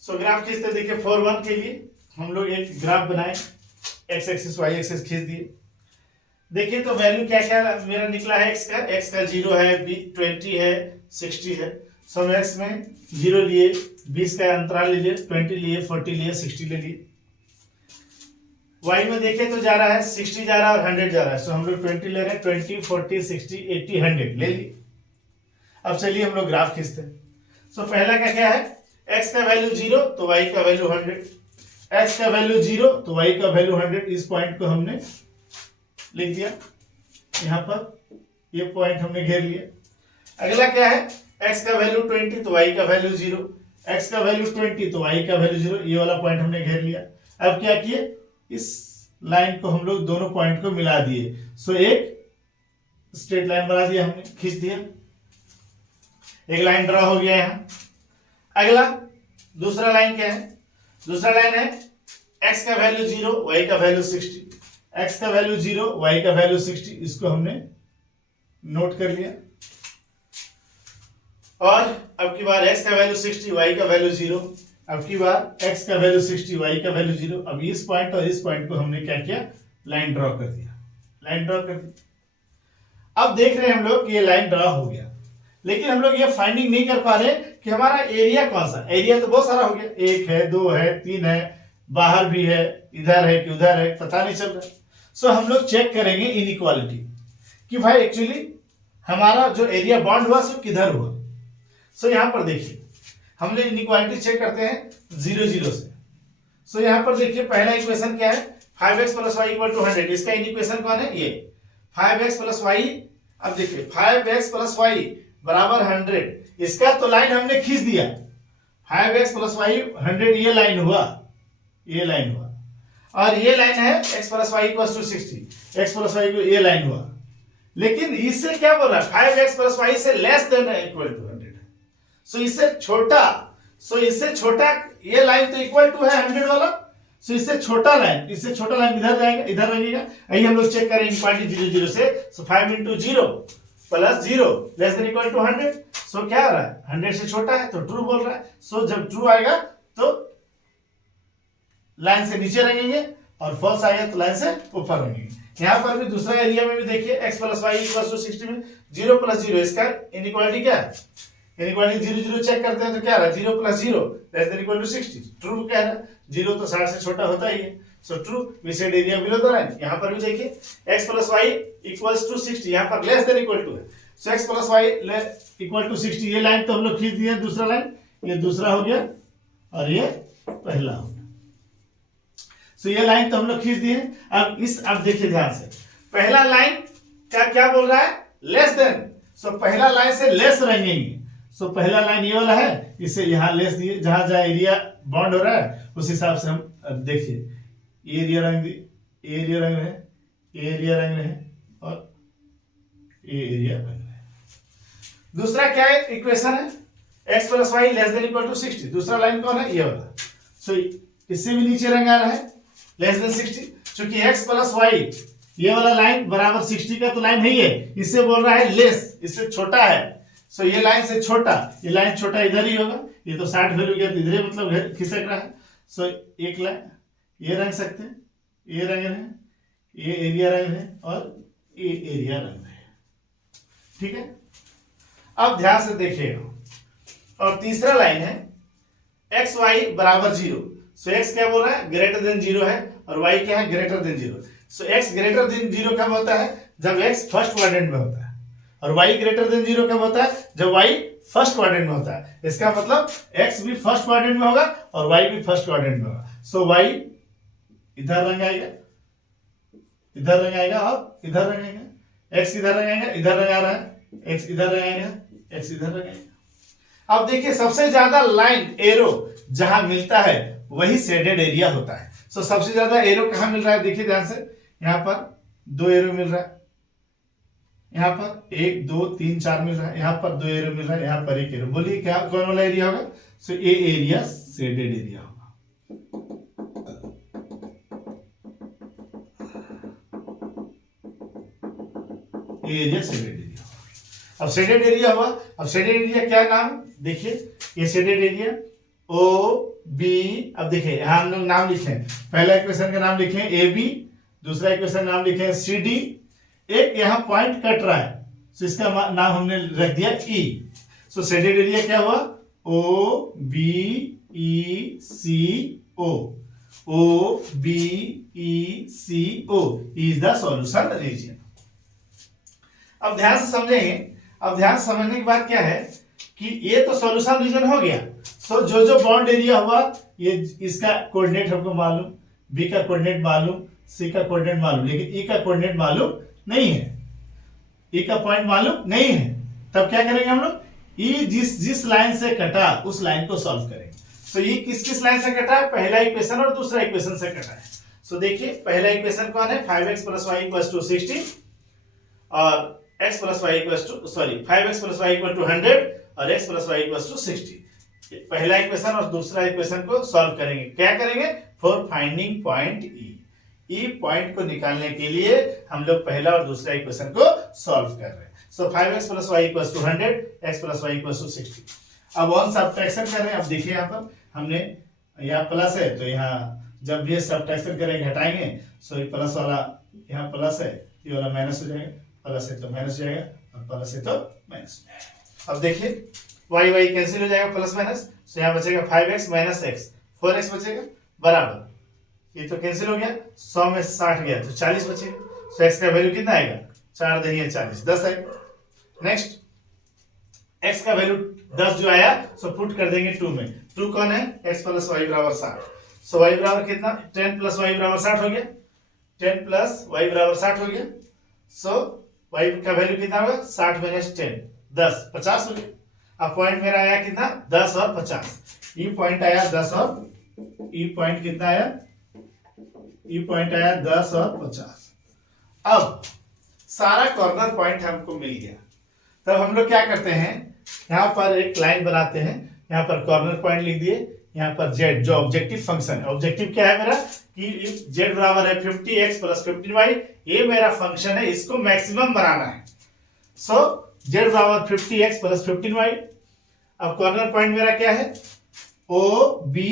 सो ग्राफ खींचते देखिए 4 1 के लिए हम लोग एक ग्राफ बनाए, x एक्सिस y एक्सिस खींच दिए। देखिए तो वैल्यू क्या क्या मेरा निकला है, x का 0 है, 20 है, 60 है। सो x में 0 लिए, 20 का अंतराल ले लिए, 20 लिए, 40 लिए, 60 ले लिए। y में देखें तो जा रहा है 60 जा रहा है और 100 जा रहा है। सो हम लोग 20 ले रहे हैं, 20 40 60 80 100 ले लिए। अब चलिए हम लोग ग्राफ खींचते हैं। सो पहला का क्या है, x का वैल्यू 0 तो y का वैल्यू 100। x का वैल्यू 0 तो y का वैल्यू 100, इस पॉइंट को हमने लिख दिया यहां पर, ये पॉइंट हमने घेर लिया। अगला क्या है, x का वैल्यू 20 तो y का वैल्यू 0, x का वैल्यू 20 तो y का वैल्यू 0, ये वाला पॉइंट हमने घेर लिया। अब क्या किए, इस लाइन को हम लोग दोनों पॉइंट को मिला दिए, सो एक स्ट्रेट लाइन बना दिया हमने, खींच दिया, एक लाइन ड्रॉ हो गया यहां। अगला दूसरा लाइन क्या है, दूसरा लाइन है x का वैल्यू 0 y का वैल्यू 60, x का वैल्यू 0 y का वैल्यू 60, इसको हमने नोट कर लिया। और अब की बार x का वैल्यू 60 y का वैल्यू 0, अब की बार x का वैल्यू 60 y का वैल्यू 0। अब इस पॉइंट और इस पॉइंट को हमने क्या किया, लाइन ड्रॉ कर दिया, लाइन ड्रॉ कर दी। अब देख रहे हैं हम लोग कि ये लाइन ड्रॉ हो गया, लेकिन हम लोग ये फाइंडिंग नहीं कर पा रहे कि हमारा एरिया कौन सा। एरिया तो बहुत सारा हो गया, 1 है 2 है 3 है, बाहर भी है, इधर है कि उधर है, पता नहीं चल रहा। सो हम लोग चेक करेंगे इनइक्वालिटी कि भाई एक्चुअली हमारा जो एरिया बाउंड हुआ सो किधर हुआ। सो यहां पर देखिए हम लोग इनइक्वालिटी चेक करते हैं 0 0 से। सो यहां पर देखिए पहला इक्वेशन क्या है, 5x + y = 100, इसका इनइक्वेशन कौन है, ये 5x + y। अब देखिए 5x + y बराबर 100, इसका तो लाइन हमने खींच दिया, 5x + y 100, ये लाइन हुआ, ये लाइन हुआ। और ये लाइन है x + y = 60, x + y को ये लाइन हुआ। लेकिन इससे क्या बोल रहा है, 5x + y से लेस देन इक्वल टू 100, सो इससे छोटा, सो इससे छोटा ये लाइन तो इक्वल टू है 100 वाला, सो इससे छोटा लाइन, इससे छोटा लाइन इधर जाएगा, इधर रहेगा। आइए हम लोग चेक करें इनक्वालिटी 0 0 से। सो 5 × 0 + 0 लेस देन इक्वल टू 100, सो क्या आ रहा है, 100 से छोटा है तो ट्रू बोल रहा है। सो जब ट्रू आएगा तो लाइन से नीचे रहेंगे और फॉल्स आएगा तो लाइन से ऊपर रहेंगे। यहां पर भी दूसरा एरिया में भी देखिए x + y = 60 में 0 + 0, इसका इनइक्वालिटी क्या है, इनइक्वालिटी 0 0 चेक करते हैं तो क्या आ रहा है, 0 + 0 less than equal to 60, true कह रहा है, 0 तो 60 से छोटा होता ही है, so true. We said area below the line. यहां पर भी देखिए x + y = 60, यहां पर लेस देन इक्वल टू है, सो x + y = 60, ये लाइन तो हम लोग खींच दिए, दूसरा लाइन, ये दूसरा हो गया और ये पहला हो गया। सो ये लाइन तो हम लोग खींच दिए। अब देखिए ध्यान से, पहला लाइन का क्या बोल रहा है, लेस देन, सो पहला लाइन से लेस रहेंगे। सो पहला लाइन ये वाला है, इसे यहां लेस दिए, जहां जहां एरिया बाउंड हो रहा है उस हिसाब से हम अब देखिए, ये एरिया रंग दिए, ये एरिया रंग रहे, ये एरिया रंग रहे और ये एरिया रंग रहे। दूसरा क्या है इक्वेशन है, x + y <= 60, दूसरा लाइन कौन है, ये वाला। सो इससे भी नीचे रंग आ रहा है लेस देन 60, क्योंकि x + y ये वाला लाइन बराबर 60 का तो लाइन नहीं है, इससे बोल रहा है लेस, इससे छोटा है। सो ये लाइन से छोटा, ये लाइन छोटा इधर ही होगा, ये तो 60 वैल्यू गया तो इधर मतलब खिसक रहा है। सो एक लाइन ये रंग सकते हैं, ये रंग रहे, ये एरिया रंग है और ये एरिया रंग है, ठीक है। अब ध्यान से देखिएगा, और तीसरा लाइन है x y = 0। सो x क्या बोल रहा है, ग्रेटर देन 0 है, और y क्या है, ग्रेटर देन 0। सो x ग्रेटर देन 0 कब होता है, जब x फर्स्ट क्वाड्रेंट में होता है, और y ग्रेटर देन 0 कब होता है, जब y फर्स्ट क्वाड्रेंट में होता है। इसका मतलब x भी फर्स्ट क्वाड्रेंट में होगा और y भी फर्स्ट क्वाड्रेंट में होगा। सो y इधर रंग आएगा, इधर रंग आएगा और इधर रंग आएगा, x इधर रंग आएगा, इधर रंग आ रहा है, x इधर रंग आएगा, x इधर रंग आएगा। अब देखिए सबसे ज्यादा लाइन एरो जहां मिलता है वही शेडेड एरिया होता है। सो सबसे ज्यादा एरो कहां मिल रहा है, देखिए ध्यान से, यहां पर 2 एरो मिल रहा है, यहां पर 1 2 3 4 मिल रहा है, यहां पर 2 एरो मिल रहा है, यहां पर 1 एरो। बोलिए क्या कौन वाला एरिया होगा, सो ये एरिया शेडेड एरिया होगा। ये एरिया शेडेड एरिया होगा। अब शेडेड एरिया हुआ, अब शेडेड एरिया क्या नाम, देखिए ये शेडेड एरिया ओ बी। अब देखिए यहां हम लोग नाम लिखे, पहला इक्वेशन का नाम लिखे ए बी, दूसरा इक्वेशन नाम लिखे सी डी, एक यहां पॉइंट कट रहा है, सो इसका नाम हमने रख दिया ई। सो शेडेड एरिया क्या हुआ, O B E C O, O B E C O is the solution region. अब ध्यान से समझेंगे, अब ध्यान से समझने की बात क्या है कि ये तो सॉल्यूशन रीजन हो गया। सो जो जो बाउंड एरिया हुआ, ये इसका कोऑर्डिनेट हमको मालूम, बी का कोऑर्डिनेट मालूम, सी का कोऑर्डिनेट मालूम, लेकिन ई का कोऑर्डिनेट मालूम नहीं है, ई का पॉइंट मालूम नहीं है। तब क्या करेंगे हम लोग, ई जिस लाइन से कटा उस लाइन को सॉल्व करेंगे। सो ये किस लाइन से कटा है, पहला इक्वेशन और दूसरा इक्वेशन से कटा है। सो देखिए पहला इक्वेशन कौन है, 5x + y = 60 और x + y = 5x + y = 100 और x + y = 60। पहला इक्वेशन और दूसरा इक्वेशन को सॉल्व करेंगे। क्या करेंगे, for finding point E point को निकालने के लिए हम लोग पहला और दूसरा इक्वेशन को सॉल्व कर रहे हैं। सो 5x + y = 100, x + y = 60। अब वन सब्ट्रैक्शन कर रहे हैं। अब देखिए यहाँ पर हमने, यहाँ प्लस है तो यहाँ जब भी सब्ट्रैक्शन करेंगे घटाएंगे, सो ये प्लस वाला यहाँ प्लस है, ये वाला माइनस हो जाएगा, प्लस है तो माइनस हो जाएगा और प्लस है तो माइनस हो जाएगा। अब देखिए y कैंसिल हो जाएगा, प्लस माइनस, सो यहाँ बचेगा 5x - x, 4x बचेगा बराबर, ये तो कैंसिल हो गया, 100 में 60 गया तो 40 बचेगा। सो x का वैल्यू कितना आएगा, 4 × 2 = 40, 10 आएगा। नेक्स्ट x का वैल्यू 10 जो आया, सो पुट कर देंगे 2 में। 2 कौन है, x + y = 60। सो y बराबर कितना, 10 + y = 60 हो गया, 10 + y = 60 हो गया। सो y का वैल्यू कितना होगा, 60 - 10, 10, 50 हो गया। अब पॉइंट मेरा आया कितना, 10 और 50। ई पॉइंट आया 10 और ई पॉइंट कितना आया, ई पॉइंट आया 10 और 50। अब सारा कॉर्नर पॉइंट हमको मिल गया। तब हम लोग क्या करते हैं, यहाँ पर एक लाइन बनाते हैं, यहाँ पर कॉर्नर पॉइंट लिख दिए, यहाँ पर z जो ऑब्जेक्टिव फंक्शन है। ऑब्जेक्टिव क्या है मेरा, कि z बराबर है 50x + 15y, ये मेरा फंक्शन है, इसको मैक्सिमम बनाना है। सो z बराबर 50x + 15y। अब कॉर्नर पॉइंट मेरा क्या है, O B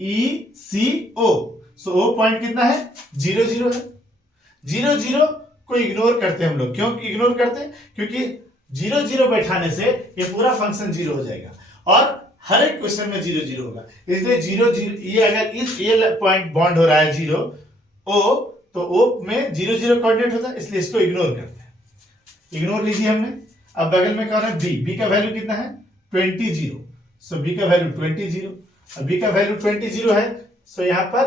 E C O। सो O पॉइंट कितना है, 0 0 है। 0 0 को इग्नोर करते हैं हम लोग। क्यों इग्नोर करते हैं, क्योंकि 0 0 बैठाने से ये पूरा फंक्शन 0 हो जाएगा और हर एक क्वेश्चन में 0 0 होगा। इसलिए 0 0, ये अगर इस ये पॉइंट बॉन्ड हो रहा है 0 O, तो O में 0 0 कोऑर्डिनेट होता है, इसलिए इसको इग्नोर करते हैं। इग्नोर लीजिए हमने। अब बगल में कौन है, B का वैल्यू कितना है, 20 0। सो B का वैल्यू 20 0। अब B का वैल्यू 20 0 है, सो यहाँ पर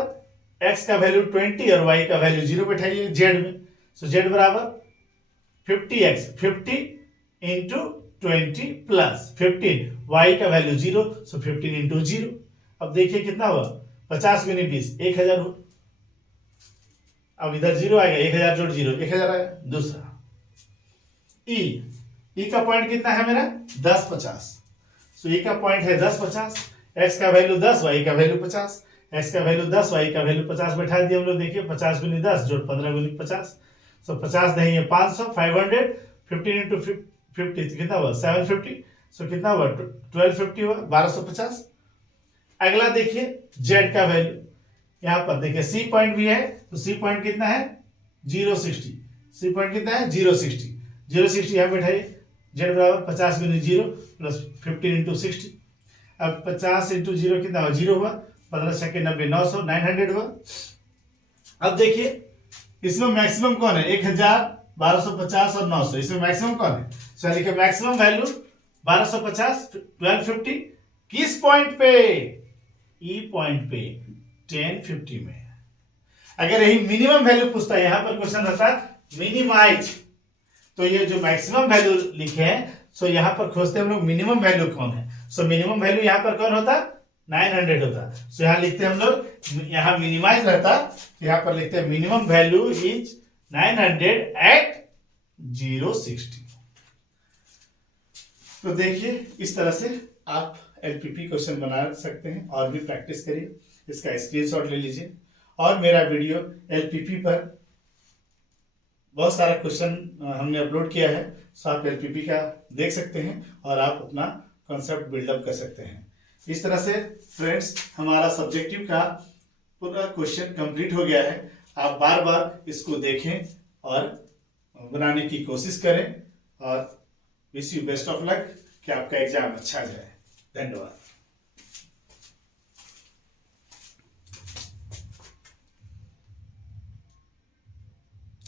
x का वैल्यू 20 और y का वैल्यू 0 बैठाइए z में। सो z बराबर 50x, 50 × 20 + 15, y का वैल्यू 0, सो 15 × 0। अब देखिए कितना हुआ, 50 × 20, 1000 हुआ। अब इधर 0 आएगा, 1000 जोड़ 0, 1000 आएगा। दूसरा ई का पॉइंट कितना है मेरा, 10 50। सो ई का पॉइंट है 10 50, x का वैल्यू 10, y का वैल्यू 50, x का वैल्यू 10, y का वैल्यू 50 बैठा दिए हम लोग। देखिए 50 × 10 जोड़ 15 × 50, सो 50 नहीं है 500, 500, 15 × 50 कितना हुआ, 750। सो कितना हुआ, 1250 हुआ, 1250। अगला देखिए z का वैल्यू, यहाँ पर देखिए सी पॉइंट भी है, तो सी पॉइंट कितना है, 060। सी पॉइंट कितना है, 060। 060 यहाँ बैठाइए, z बराबर 50 × 0 + 15 × 60। अब 50 × 0 कितना हुआ, 0 हुआ, 15 × 90, 900, 900 हुआ। अब देखिए इसमें मैक्सिमम कौन है, 1000, 1250 और 900, इसमें मैक्सिमम कौन है। सो लिखिए मैक्सिमम वैल्यू 1250, 1250 किस पॉइंट पे, ई पॉइंट पे 1050 में। अगर यही मिनिमम वैल्यू पूछता है, यहां पर क्वेश्चन रहता है मिनिमाइज, तो ये जो मैक्सिमम वैल्यू लिखे हैं, सो यहां पर खोजते हैं हम लोग मिनिमम वैल्यू कौन है। सो मिनिमम वैल्यू यहां पर कौन होता, 900 होता। सो यहां लिखते हैं हम लोग, यहां मिनिमाइज रहता, यहां पर लिखते हैं मिनिमम वैल्यू इज 900 एट 060। तो देखिए इस तरह से आप एलपीपी क्वेश्चन बना सकते हैं और भी प्रैक्टिस करिए। इसका स्क्रीनशॉट ले लीजिए और मेरा वीडियो एलपीपी पर बहुत सारा क्वेश्चन हमने अपलोड किया है, सो आप एलपीपी का देख सकते हैं और आप अपना कॉन्सेप्ट बिल्डअप कर सकते हैं। इस तरह से फ्रेंड्स हमारा सब्जेक्टिव का पूरा क्वेश्चन कंप्लीट हो गया है। आप बार बार इसको देखें और बनाने की कोशिश करें और wish you best of luck कि आपका एग्जाम अच्छा जाए। धन्यवाद।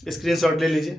स्क्रीनशॉट ले लीजिए।